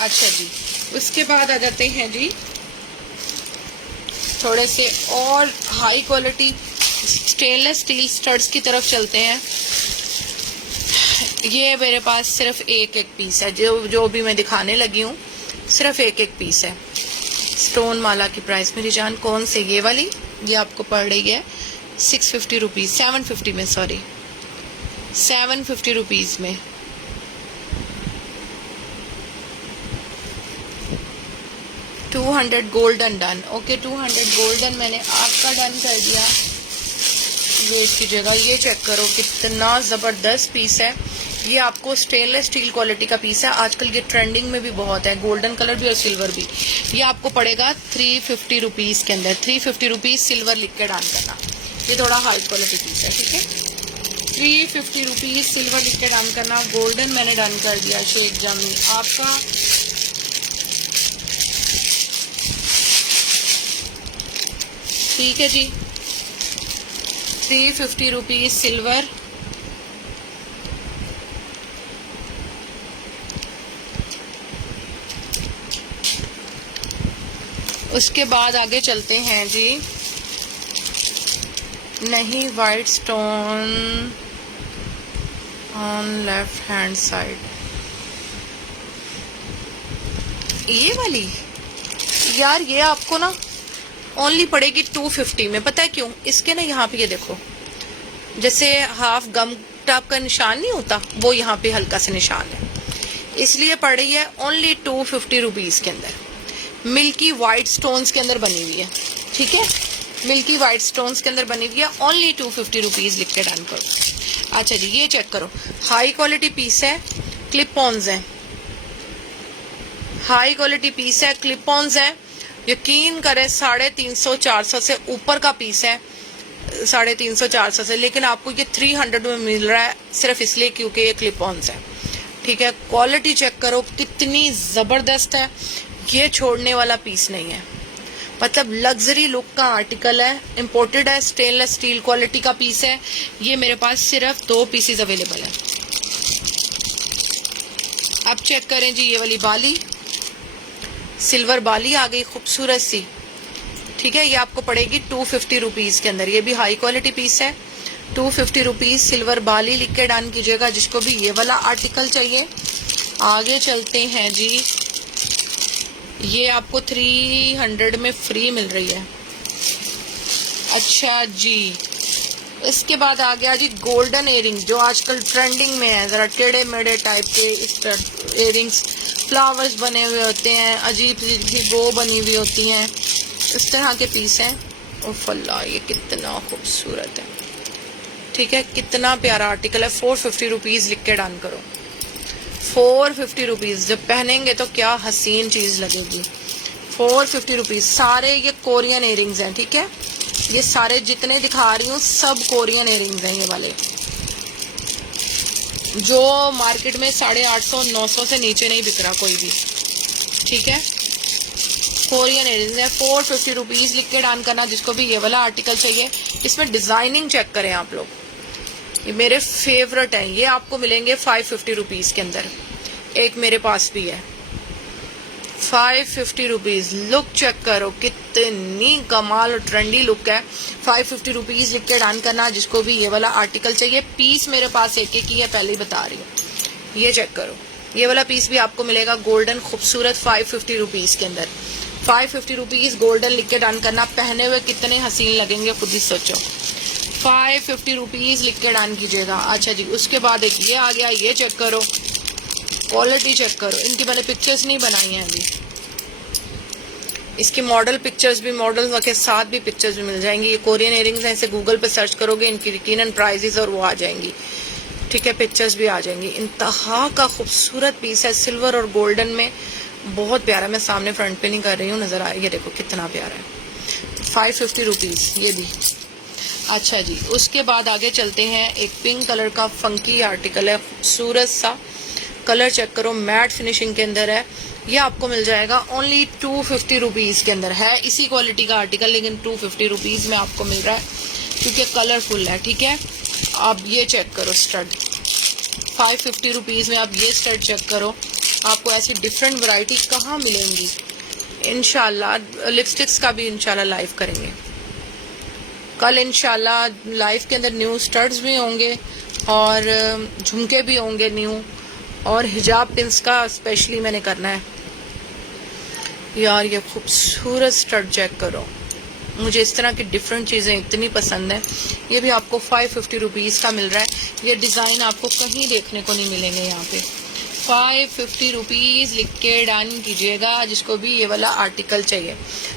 अच्छा जी, उसके बाद आ जाते हैं जी थोड़े से और high quality stainless steel studs की तरफ चलते हैं। ये मेरे पास सिर्फ एक पीस है, जो भी मैं दिखाने लगी हूँ सिर्फ एक पीस है। स्टोन माला की प्राइस मेरी जान कौन से, ये वाली, ये आपको पड़ रही है 650 रुपीज़, 750 में, सॉरी 750 रुपीज़ में। To 200 golden done. Okay, 200 golden मैंने आपका डन कर दिया। वेट कीजिएगा, ये चेक करो कितना ज़बरदस्त पीस है। ये आपको स्टेनलेस स्टील क्वालिटी का पीस है। आजकल ये ट्रेंडिंग में भी बहुत है, गोल्डन कलर भी और सिल्वर भी। ये आपको पड़ेगा 350 रुपीज़ के अंदर। 350 रुपीज़ सिल्वर लिख के डाल करना। ये थोड़ा हाई क्वालिटी पीस है, ठीक है। 350 रुपीज़ सिल्वर लिख के डाल करना। गोल्डन मैंने डन कर दिया शेख जामी आपका। ठीक है जी, 350 रुपीज़ सिल्वर। उसके बाद आगे चलते हैं जी, नहीं white stone on left hand side, ये वाली यार, ये आपको ना ओनली पड़ेगी 250 में। पता है क्यों? इसके ना यहाँ पे ये देखो, जैसे हाफ गम टाप का निशान नहीं होता, वो यहाँ पे हल्का सा निशान है, इसलिए पड़ रही है ओनली 250 रुपीज़ के अंदर। मिल्की वाइट स्टोन्स के अंदर बनी हुई है, ठीक है। मिल्की वाइट स्टोन्स के अंदर बनी हुई है, ओनली 250 रुपीज़ लिख के डन करो। अच्छा जी, ये चेक करो, हाई क्वालिटी पीस है, क्लिप ऑन्स है, हाई क्वालिटी पीस है, क्लिप ऑन्स है। यकीन करें 350-400 से ऊपर का पीस है, 350-400 से, लेकिन आपको ये 300 में मिल रहा है सिर्फ इसलिए क्योंकि ये क्लिप ऑन्स है, ठीक है। क्वालिटी चेक करो कितनी ज़बरदस्त है, ये छोड़ने वाला पीस नहीं है, मतलब लग्जरी लुक का आर्टिकल है, इंपोर्टेड है, स्टेनलेस स्टील क्वालिटी का पीस है। ये मेरे पास सिर्फ 2 पीसेस अवेलेबल है। अब चेक करें जी, ये वाली बाली, सिल्वर बाली आ गई खूबसूरत सी, ठीक है। ये आपको पड़ेगी 250 रुपीज़ के अंदर। ये भी हाई क्वालिटी पीस है, 250 रुपीज़ सिल्वर बाली लिख के डन कीजिएगा, जिसको भी ये वाला आर्टिकल चाहिए। आगे चलते हैं जी, ये आपको 300 में फ्री मिल रही है। अच्छा जी, इसके बाद आ गया जी गोल्डन इयरिंग, जो आजकल ट्रेंडिंग में है, ज़रा टेढ़े मेढ़े टाइप के इयरिंग्स, फ्लावर्स बने हुए होते हैं, अजीब सी बो बनी हुई होती हैं, इस तरह के पीस हैं। उफ़ अल्लाह, ये कितना खूबसूरत है, ठीक है, कितना प्यारा आर्टिकल है। 450 रुपीज़ लिख के डन करो, 450 रुपीज़। जब पहनेंगे तो क्या हसीन चीज़ लगेगी। 450 रुपीज़। सारे ये कोरियन इयरिंग्स हैं, ठीक है। ये सारे जितने दिखा रही हूँ सब कोरियन इयरिंग्स हैं, ये वाले जो मार्केट में 850-900 से नीचे नहीं बिक रहा कोई भी, ठीक है। कोरियन इयरिंग्स है, 450 रुपीज़ लिख के डन करना, जिसको भी ये वाला आर्टिकल चाहिए। इसमें डिज़ाइनिंग चेक करें आप लोग, ये मेरे फेवरेट हैं। ये आपको मिलेंगे 550 रुपीज़ के अंदर। एक मेरे पास भी है 550 रुपीज़। लुक चेक करो कितनी कमाल और ट्रेंडी लुक है। 550 रुपीज़ लिख के डन करना, जिसको भी ये वाला आर्टिकल चाहिए। पीस मेरे पास एक ही है, पहले ही बता रही हूँ। ये चेक करो, ये वाला पीस भी आपको मिलेगा गोल्डन खूबसूरत 550 रुपीज़ के अंदर। 550 रुपीज़ गोल्डन लिख के डन करना। पहने हुए कितने हसीन लगेंगे खुद ही सोचो। 550 रुपीज़ लिख के डन कीजिएगा। अच्छा जी, उसके बाद एक ये आ गया, ये चेक करो, क्वालिटी चेक करो, इनकी मैंने पिक्चर्स नहीं बनाई हैं अभी, इसकी मॉडल पिक्चर्स भी, मॉडल के साथ भी पिक्चर्स भी मिल जाएंगी। ये कोरियन इयरिंग्स हैं, इसे गूगल पे सर्च करोगे इनकी यकीनन प्राइजेस और वो आ जाएंगी, ठीक है, पिक्चर्स भी आ जाएंगी। इंतहा का खूबसूरत पीस है, सिल्वर और गोल्डन में, बहुत प्यारा। मैं सामने फ्रंट पे नहीं कर रही हूँ, नजर आए, ये देखो कितना प्यारा है। 550 रुपीज़ ये भी। अच्छा जी, उसके बाद आगे चलते हैं। एक पिंक कलर का फंकी आर्टिकल है, खूबसूरत सा कलर चेक करो, मैट फिनिशिंग के अंदर है। ये आपको मिल जाएगा ओनली 250 रुपीज़ के अंदर। है इसी क्वालिटी का आर्टिकल लेकिन 250 रुपीज़ में आपको मिल रहा है क्योंकि कलरफुल है, ठीक है। आप ये चेक करो स्टड, 550 रुपीज़ में आप ये स्टड चेक करो। आपको ऐसी डिफरेंट वैरायटी कहाँ मिलेंगी। इंशाल्लाह लिपस्टिक्स का भी इंशाल्लाह लाइव करेंगे कल, इंशाल्लाह लाइव के अंदर न्यू स्टड्स भी होंगे और झुमके भी होंगे न्यू, और हिजाब पिंस का स्पेशली मैंने करना है। यार ये खूबसूरत स्टड चेक करो, मुझे इस तरह की डिफरेंट चीज़ें इतनी पसंद हैं। ये भी आपको 550 रुपीज़ का मिल रहा है। ये डिज़ाइन आपको कहीं देखने को नहीं मिलेंगे यहाँ पे। 550 रुपीज़ लिख के डन कीजिएगा जिसको भी ये वाला आर्टिकल चाहिए।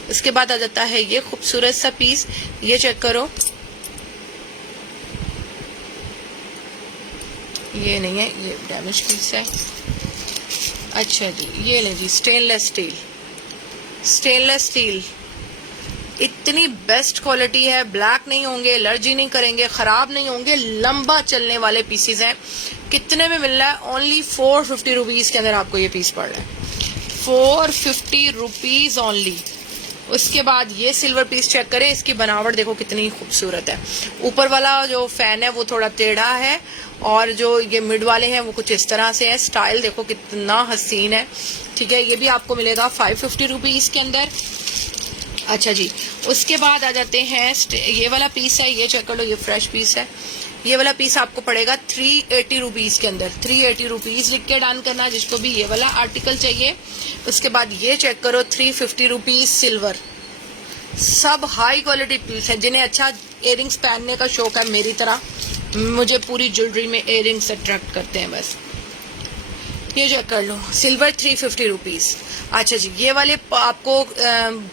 इसके बाद आ जाता है ये खूबसूरत सा पीस, ये चेक करो, ये नहीं है, ये डैमेज पीस है। अच्छा जी, ये ले जी, स्टेनलेस स्टील, स्टेनलेस स्टील इतनी बेस्ट क्वालिटी है, ब्लैक नहीं होंगे, एलर्जी नहीं करेंगे, खराब नहीं होंगे, लंबा चलने वाले पीसेज हैं। कितने में मिल रहा है? ओनली 450 रुपीज़ के अंदर आपको ये पीस पड़ रहा है, 450 रुपीज़ ओनली। उसके बाद ये सिल्वर पीस चेक करें, इसकी बनावट देखो कितनी खूबसूरत है। ऊपर वाला जो फैन है वो थोड़ा टेढ़ा है और जो ये मिड वाले हैं वो कुछ इस तरह से है। स्टाइल देखो कितना हसीन है, ठीक है। ये भी आपको मिलेगा 550 रुपीज़ के अंदर। अच्छा जी, उसके बाद आ जाते हैं, ये वाला पीस है, ये चेक कर लो, ये फ्रेश पीस है। ये वाला पीस आपको पड़ेगा 380 रुपीज़ के अंदर। 380 रुपीज़ लिख के डन करना जिसको भी ये वाला आर्टिकल चाहिए। उसके बाद ये चेक करो, 350 रुपीज़ सिल्वर। सब हाई क्वालिटी पीस है। जिन्हें अच्छा इयरिंग्स पहनने का शौक है मेरी तरह, मुझे पूरी ज्वेलरी में इयरिंग्स अट्रैक्ट करते हैं बस, ये चेक कर लो, सिल्वर 350 रुपीज़। अच्छा जी, ये वाले आपको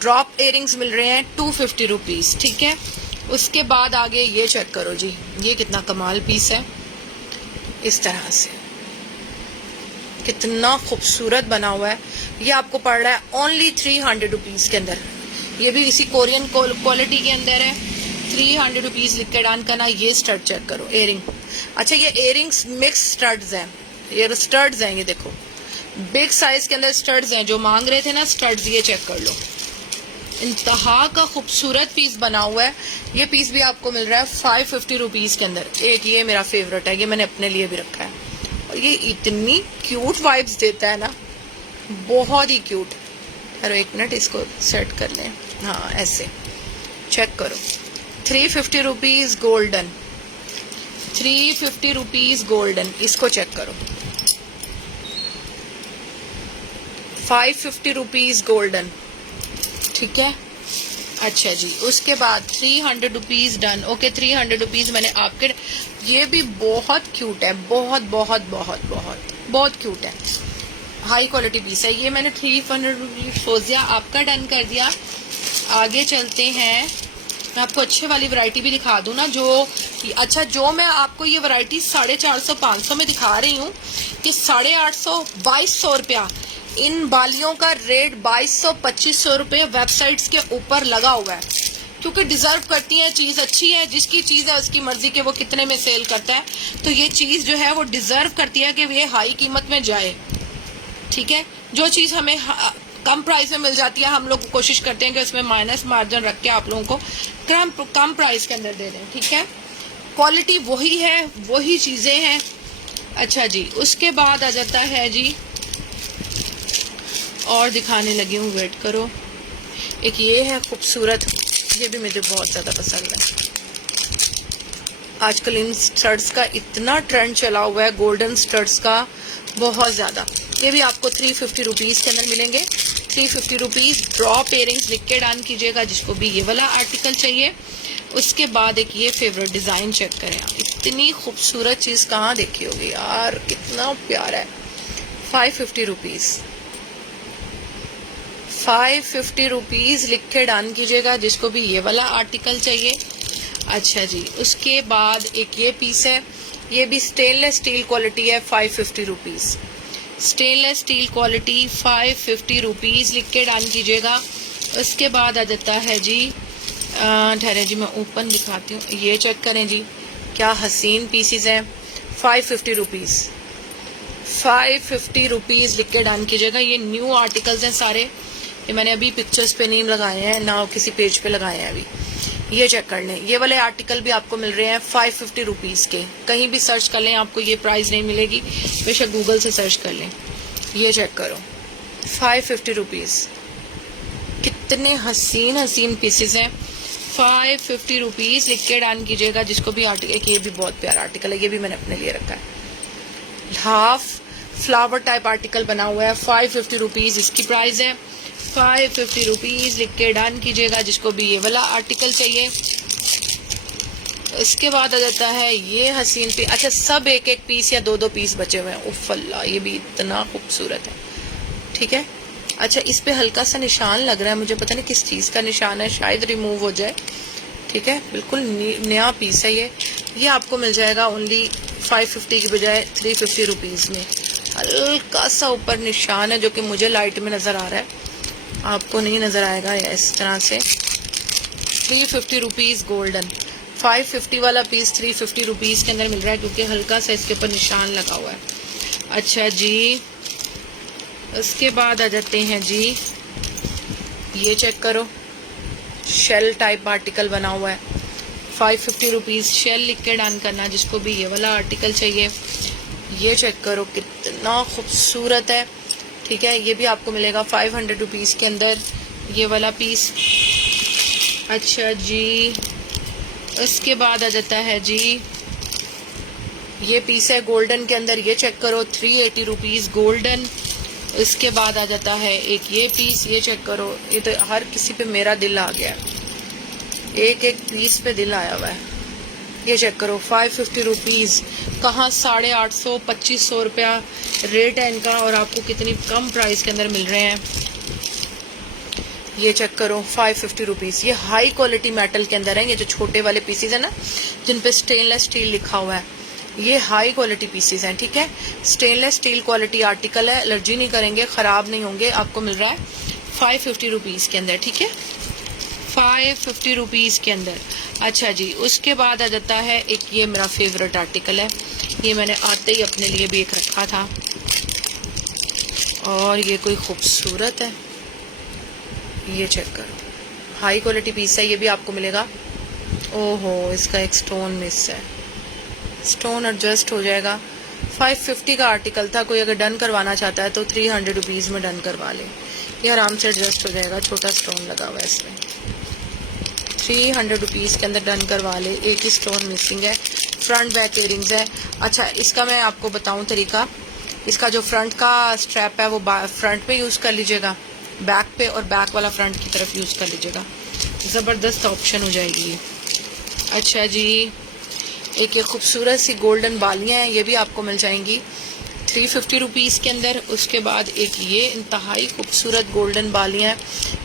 ड्रॉप इयरिंग्स मिल रहे हैं 250 रुपीज़, ठीक है। उसके बाद आगे ये चेक करो जी, ये कितना कमाल पीस है, इस तरह से कितना खूबसूरत बना हुआ है। ये आपको पड़ रहा है ओनली 300 रुपीज़ के अंदर। ये भी इसी कोरियन क्वालिटी के अंदर है। 300 रुपीज़ लिख के डान करना। ये स्टड चेक करो, इयरिंग। अच्छा, ये इयरिंग्स मिक्स स्टड्स हैं, ये स्टड्स हैं, ये देखो बिग साइज के अंदर स्टड्स हैं। जो मांग रहे थे ना स्टड्स, ये चेक कर लो, इंतहा का खूबसूरत पीस बना हुआ है। ये पीस भी आपको मिल रहा है 550 रुपीज़ के अंदर। एक ये मेरा फेवरेट है, ये मैंने अपने लिए भी रखा है और ये इतनी क्यूट वाइब्स देता है ना, बहुत ही क्यूट। अरे एक मिनट, इसको सेट कर लें, हाँ ऐसे चेक करो। 350 रुपीज़ गोल्डन, 350 रुपीज़ गोल्डन, इसको चेक करो। 550 रुपीज़ गोल्डन, ठीक है। अच्छा जी, उसके बाद 300 रुपीज़ डन। ओके, 300 रुपीज़ मैंने आपके, ये भी बहुत क्यूट है, बहुत बहुत बहुत बहुत बहुत क्यूट है, हाई क्वालिटी पीस है। ये मैंने 300 रुपीज़ फोजिया आपका डन कर दिया। आगे चलते हैं, मैं आपको अच्छे वाली वैरायटी भी दिखा दूं ना, जो अच्छा, जो मैं आपको ये वैरायटी 450 500 में दिखा रही हूँ, कि 850 2200 रुपया इन बालियों का रेट 2200 2500 रुपये वेबसाइट्स के ऊपर लगा हुआ है, क्योंकि डिजर्व करती है, चीज़ अच्छी है। जिसकी चीज़ है उसकी मर्जी के वो कितने में सेल करता है, तो ये चीज़ जो है वो डिजर्व करती है कि ये हाई कीमत में जाए, ठीक है। जो चीज़ हमें कम प्राइस में मिल जाती है, हम लोग कोशिश करते हैं कि उसमें माइनस मार्जिन रख के आप लोगों को कम प्राइस के अंदर दे दें, ठीक है। क्वालिटी वही है, वही चीज़ें हैं। अच्छा जी, उसके बाद आ जाता है जी, और दिखाने लगी हूँ, वेट करो। एक ये है खूबसूरत, ये भी मुझे बहुत ज़्यादा पसंद है। आजकल इन स्टड्स का इतना ट्रेंड चला हुआ है, गोल्डन स्टड्स का, बहुत ज़्यादा। ये भी आपको 350 रुपीज़ के अंदर मिलेंगे। 350 रुपीज़। ड्रॉप इयरिंग्स लिख के डान कीजिएगा जिसको भी ये वाला आर्टिकल चाहिए। उसके बाद एक ये फेवरेट डिज़ाइन चेक करें आप, इतनी खूबसूरत चीज़ कहाँ देखी होगी यार, कितना प्यारा है। 550 रुपीज़, 550 रुपीज़ लिख के डन कीजिएगा जिसको भी ये वाला आर्टिकल चाहिए। अच्छा जी, उसके बाद एक ये पीस है, ये भी स्टेनलेस स्टील क्वालिटी है, 550 rupees, stainless steel quality 550 rupees लिख के डन कीजिएगा। उसके बाद आ जाता है जी, ठहरे जी मैं ओपन दिखाती हूँ, ये चेक करें जी, क्या हसीन पीसीज हैं, 550 रुपीज़, 550 रुपीज़ लिख के डन कीजिएगा। ये न्यू आर्टिकल्स हैं सारे, ये मैंने अभी पिक्चर्स पे नहीं लगाए हैं ना किसी पेज पे लगाए हैं अभी, ये चेक कर लें। ये वाले आर्टिकल भी आपको मिल रहे हैं 550 रुपीज़ के, कहीं भी सर्च कर लें आपको ये प्राइस नहीं मिलेगी, बेशक गूगल से सर्च कर लें। ये चेक करो 550 रुपीज़, कितने हसीन हसीन पीसेस हैं, 550 रुपीज़ लिख के डन कीजिएगा जिसको भी आर्टिकल। ये भी बहुत प्यारा आर्टिकल है, ये भी मैंने अपने लिए रखा है, हाफ फ्लावर टाइप आर्टिकल बना हुआ है, 550 रुपीज़ इसकी प्राइस है, 550 रुपीज़ लिख के डन कीजिएगा जिसको भी ये वाला आर्टिकल चाहिए। इसके बाद आ जाता है ये हसीन पीस, अच्छा सब एक एक पीस या दो दो पीस बचे हुए हैं, उफ अल्लाह ये भी इतना खूबसूरत है, ठीक है। अच्छा इस पे हल्का सा निशान लग रहा है, मुझे पता नहीं किस चीज़ का निशान है, शायद रिमूव हो जाए, ठीक है। बिल्कुल नया पीस है ये आपको मिल जाएगा ओनली 550 की बजाय 350 रुपीज़ में। हल्का सा ऊपर निशान है जो कि मुझे लाइट में नज़र आ रहा है, आपको नहीं नज़र आएगा इस तरह से। 350 रुपीज़ गोल्डन, 550 वाला पीस 350 रुपीज़ के अंदर मिल रहा है क्योंकि हल्का सा इसके ऊपर निशान लगा हुआ है। अच्छा जी, उसके बाद आ जाते हैं जी, ये चेक करो, शेल टाइप आर्टिकल बना हुआ है, 550 रुपीज़, शेल लिख के डन करना जिसको भी ये वाला आर्टिकल चाहिए। ये चेक करो कितना खूबसूरत है, ठीक है। ये भी आपको मिलेगा 500 रुपीज़ के अंदर ये वाला पीस। अच्छा जी, उसके बाद आ जाता है जी, ये पीस है गोल्डन के अंदर, ये चेक करो 380 रुपीज़ गोल्डन। इसके बाद आ जाता है एक ये पीस, ये चेक करो, ये तो हर किसी पे मेरा दिल आ गया, एक एक पीस पे दिल आया हुआ है। ये चेक करो 550 रुपीज़, कहाँ 850 2500 रुपया रेट है इनका और आपको कितनी कम प्राइस के अंदर मिल रहे हैं। ये चेक करो 550 रुपीज़, ये हाई क्वालिटी मेटल के अंदर है, ये जो छोटे वाले पीसीज है ना जिन पे स्टेनलेस स्टील लिखा हुआ है, ये हाई क्वालिटी पीसीज हैं, ठीक है। स्टेनलेस स्टील क्वालिटी आर्टिकल है, एलर्जी नहीं करेंगे, ख़राब नहीं होंगे, आपको मिल रहा है 550 रुपीज़ के अंदर, ठीक है, 550 रुपीज़ के अंदर। अच्छा जी, उसके बाद आ जाता है एक ये मेरा फेवरेट आर्टिकल है, ये मैंने आते ही अपने लिए भी एक रखा था और ये कोई खूबसूरत है, ये चेक करो, हाई क्वालिटी पीस है, ये भी आपको मिलेगा। ओहो इसका एक स्टोन मिस है, स्टोन एडजस्ट हो जाएगा। 550 का आर्टिकल था, कोई अगर डन करवाना चाहता है तो 300 रुपीज़ में डन करवा ले, ये आराम से एडजस्ट हो जाएगा, छोटा स्टोन लगा हुआ है इसमें, 300 रुपीज़ के अंदर डन करवा ले। एक ही स्टोन मिसिंग है, फ्रंट बैक इयरिंग्स है। अच्छा इसका मैं आपको बताऊं तरीका, इसका जो फ्रंट का स्ट्रैप है वो फ्रंट पे यूज़ कर लीजिएगा, बैक पे, और बैक वाला फ्रंट की तरफ यूज़ कर लीजिएगा, ज़बरदस्त ऑप्शन हो जाएगी ये। अच्छा जी, एक ये खूबसूरत सी गोल्डन बालियाँ हैं, ये भी आपको मिल जाएंगी 350 रुपीज़ के अंदर। उसके बाद एक ये इंतहाई खूबसूरत गोल्डन बालियाँ हैं,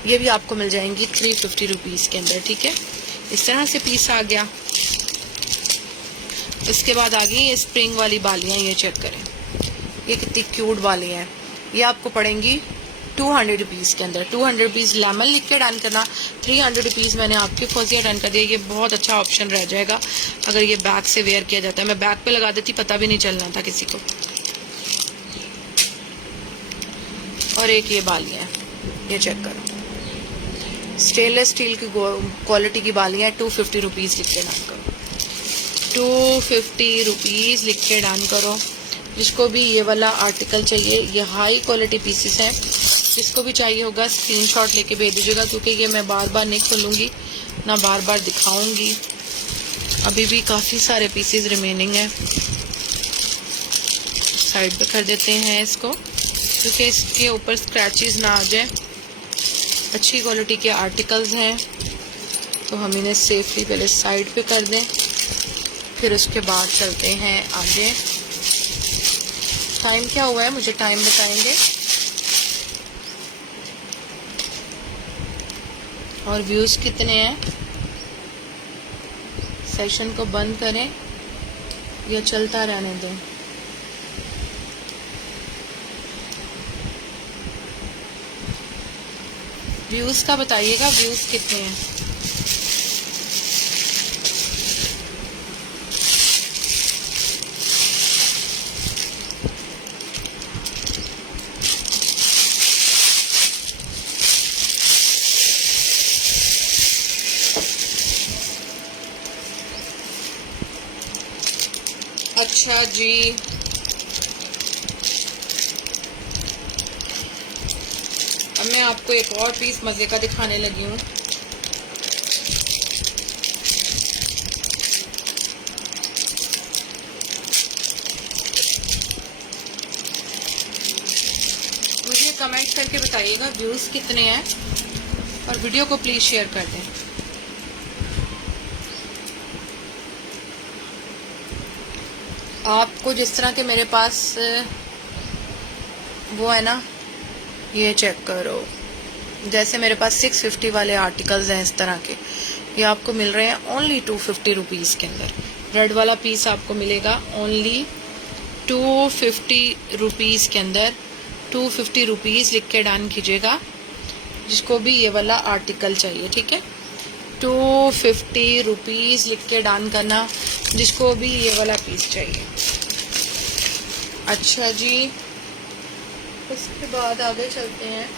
ये भी आपको मिल जाएंगी 350 रुपीज़ के अंदर, ठीक है। इस तरह से पीस आ गया। उसके बाद आ गई ये स्प्रिंग वाली बालियाँ, ये चेक करें, ये कितनी क्यूट बालियाँ हैं, ये आपको पड़ेंगी 200 रुपीज़ के अंदर। 200 रुपीज़ लेमन लिख के डन करना, 300 रुपीज़ मैंने आपके फौजिया डन कर दिया। ये बहुत अच्छा ऑप्शन रह जाएगा अगर ये बैक से वेयर किया जाता है, मैं बैक पे लगा देती, पता भी नहीं चलना था किसी को। और एक ये बालियाँ हैं, ये चेक करो, स्टेनलेस स्टील की क्वालिटी की बालियाँ हैं, 250 रुपीज़ लिख के डन करो, 250 रुपीज़ लिख के डन करो। जिसको भी ये वाला आर्टिकल चाहिए, ये हाई क्वालिटी पीसेस हैं, जिसको भी चाहिए होगा स्क्रीनशॉट लेके भेज दीजिएगा, क्योंकि ये मैं बार बार नहीं खोलूँगी ना बार बार दिखाऊंगी, अभी भी काफ़ी सारे पीसेस रिमेनिंग हैं। साइड पे कर देते हैं इसको, क्योंकि इसके ऊपर स्क्रैचेस ना आ जाए। अच्छी क्वालिटी के आर्टिकल्स हैं तो हम इन्हें सेफली पहले साइड पे कर दें, फिर उसके बाद चलते हैं आगे। टाइम क्या हुआ है, मुझे टाइम बताएंगे। और व्यूज़ कितने हैं। सेशन को बंद करें या चलता रहने दें। व्यूज़ का बताइएगा, व्यूज़ कितने हैं। अच्छा जी, अब मैं आपको एक और पीस मज़े का दिखाने लगी हूँ। मुझे कमेंट करके बताइएगा व्यूज़ कितने हैं और वीडियो को प्लीज़ शेयर कर दें। आपको जिस तरह के मेरे पास वो है ना, ये चेक करो, जैसे मेरे पास 650 वाले आर्टिकल्स हैं इस तरह के, ये आपको मिल रहे हैं ओनली 250 रुपीज़ के अंदर। रेड वाला पीस आपको मिलेगा ओनली 250 रुपीज़ के अंदर। 250 रुपीज़ लिख के डन कीजिएगा जिसको भी ये वाला आर्टिकल चाहिए, ठीक है। 250 रुपीज़ लिख के डन करना जिसको भी ये वाला पीस चाहिए। अच्छा जी, उसके बाद आगे चलते हैं।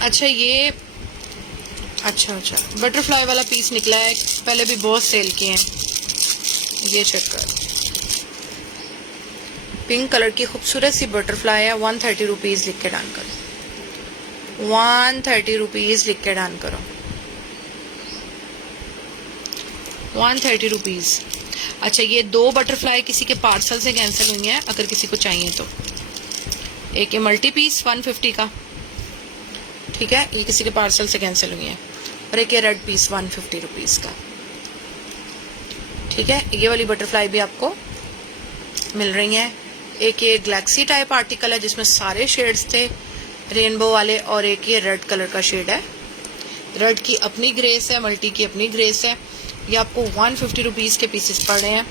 अच्छा ये अच्छा बटरफ्लाई वाला पीस निकला है, पहले भी बहुत सेल किए हैं। ये चेक कर, पिंक कलर की खूबसूरत सी बटरफ्लाई है। 130 रुपीज़ लिख के डन करो। 130 रुपीज़ लिख के डन करो। 130 रुपीज़। अच्छा ये 2 बटरफ्लाई किसी के पार्सल से कैंसिल हुई हैं, अगर किसी को चाहिए तो। एक ये मल्टी पीस 150 का, ठीक है, ये किसी के पार्सल से कैंसिल हुई है। और एक ये रेड पीस 150 रुपीज़ का, ठीक है। ये वाली बटरफ्लाई भी आपको मिल रही हैं। एक ये गैलेक्सी टाइप आर्टिकल है जिसमें सारे शेड्स थे रेनबो वाले, और एक ये रेड कलर का शेड है। रेड की अपनी ग्रेस है, मल्टी की अपनी ग्रेस है। ये आपको 150 रुपीज़ के पीसेस पड़ रहे हैं।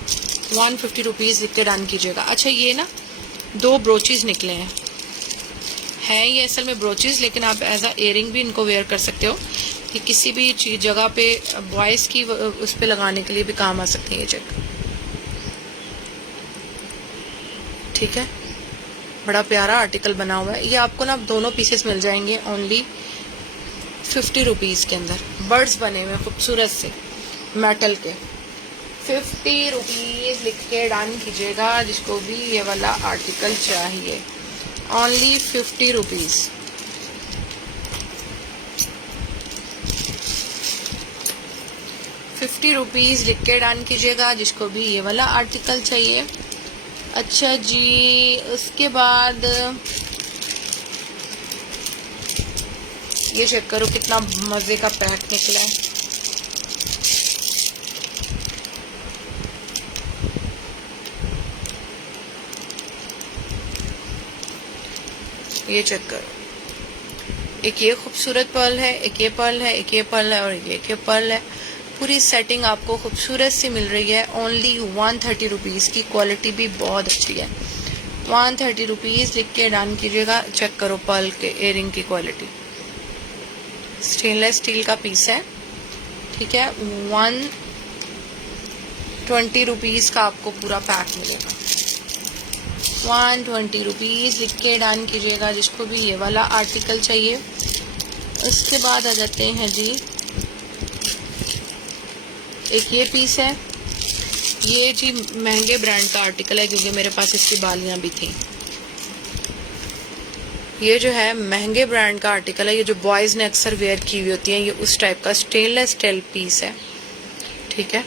150 रुपीज़ लिख के डन कीजिएगा। अच्छा ये ना 2 ब्रोचेज निकले हैं ये असल में ब्रोचेज, लेकिन आप एज अ इयरिंग भी इनको वेयर कर सकते हो कि किसी भी चीज जगह पे बॉयज की उस पे लगाने के लिए भी काम आ सकते हैं। ये चेक, ठीक है, बड़ा प्यारा आर्टिकल बना हुआ है। ये आपको ना दोनों पीसेस मिल जाएंगे ओनली 50 रुपीज़ के अंदर। बर्ड्स बने हुए खूबसूरत से मेटल के। 50 रुपीज़ लिख के डन कीजिएगा जिसको भी ये वाला आर्टिकल चाहिए। Only 50 rupees. ₹50 लिख के डन कीजिएगा जिसको भी ये वाला आर्टिकल चाहिए। अच्छा जी, उसके बाद ये चेक करो कितना मज़े का पैक निकला है। ये चेक करो, एक ये खूबसूरत पर्ल है, एक ये पर्ल है, एक ये पर्ल है और एक ये पर्ल है। पूरी सेटिंग आपको खूबसूरत सी मिल रही है ओनली 130 रुपीज़ की। क्वालिटी भी बहुत अच्छी है। 130 रुपीज़ लिख के डन कीजिएगा। चेक करो पर्ल के इयरिंग की क्वालिटी। स्टेनलेस स्टील का पीस है, ठीक है। 120 रुपीज़ का आपको पूरा पैक मिलेगा। 120 रुपीज़ लिख के डन कीजिएगा जिसको भी ये वाला आर्टिकल चाहिए। उसके बाद आ जाते हैं जी, एक ये पीस है। ये जी महंगे ब्रांड का आर्टिकल है क्योंकि मेरे पास इसकी बालियां भी थी। ये जो है महंगे ब्रांड का आर्टिकल है, ये जो बॉयज़ ने अक्सर वेयर की हुई होती है, ये उस टाइप का स्टेनलेस स्टील पीस है, ठीक है।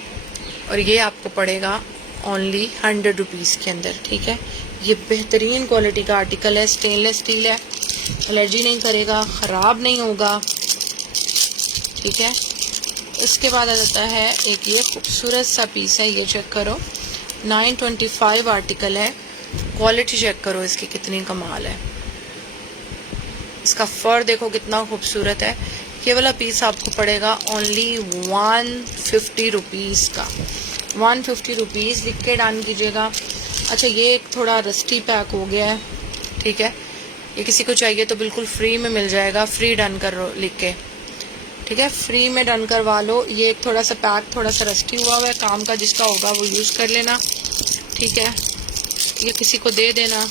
और ये आपको पड़ेगा ओनली 100 रुपीज़ के अंदर, ठीक है। ये बेहतरीन क्वालिटी का आर्टिकल है, स्टेनलेस स्टील है, एलर्जी नहीं करेगा, ख़राब नहीं होगा, ठीक है। इसके बाद आ जाता है एक ये खूबसूरत सा पीस है, ये चेक करो 925 आर्टिकल है। क्वालिटी चेक करो इसकी कितनी कमाल है। इसका फर देखो कितना खूबसूरत है। ये वाला पीस आपको पड़ेगा ओनली 150 रुपीज़ का। 150 रुपीज़ लिख के डन कीजिएगा। अच्छा, ये एक थोड़ा रस्टी पैक हो गया है, ठीक है। ये किसी को चाहिए तो बिल्कुल फ्री में मिल जाएगा। फ्री डन करो लिख के, ठीक है, फ्री में डन करवा लो। ये एक थोड़ा सा पैक थोड़ा सा रस्टी हुआ है, काम का जिसका होगा वो यूज़ कर लेना, ठीक है। ये किसी को दे देना।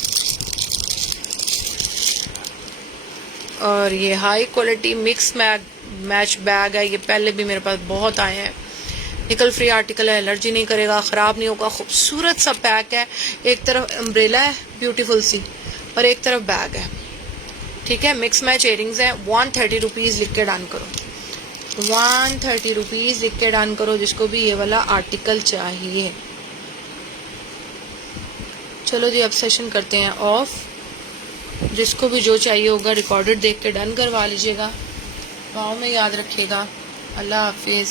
और ये high quality mix match bag है। ये पहले भी मेरे पास बहुत आए हैं। निकल फ्री आर्टिकल है, एलर्जी नहीं करेगा, ख़राब नहीं होगा। खूबसूरत सा पैक है। एक तरफ अम्ब्रेला है ब्यूटीफुल सी और एक तरफ बैग है, ठीक है। मिक्स मैच इयरिंग्स हैं। 130 रुपीज़ लिख के डन करो। 130 रुपीज़ लिख के डन करो जिसको भी ये वाला आर्टिकल चाहिए। चलो जी, अब सेशन करते हैं ऑफ। जिसको भी जो चाहिए होगा रिकॉर्डेड देख के डन करवा लीजिएगा। दुआओं में याद रखिएगा। अल्लाह हाफिज़।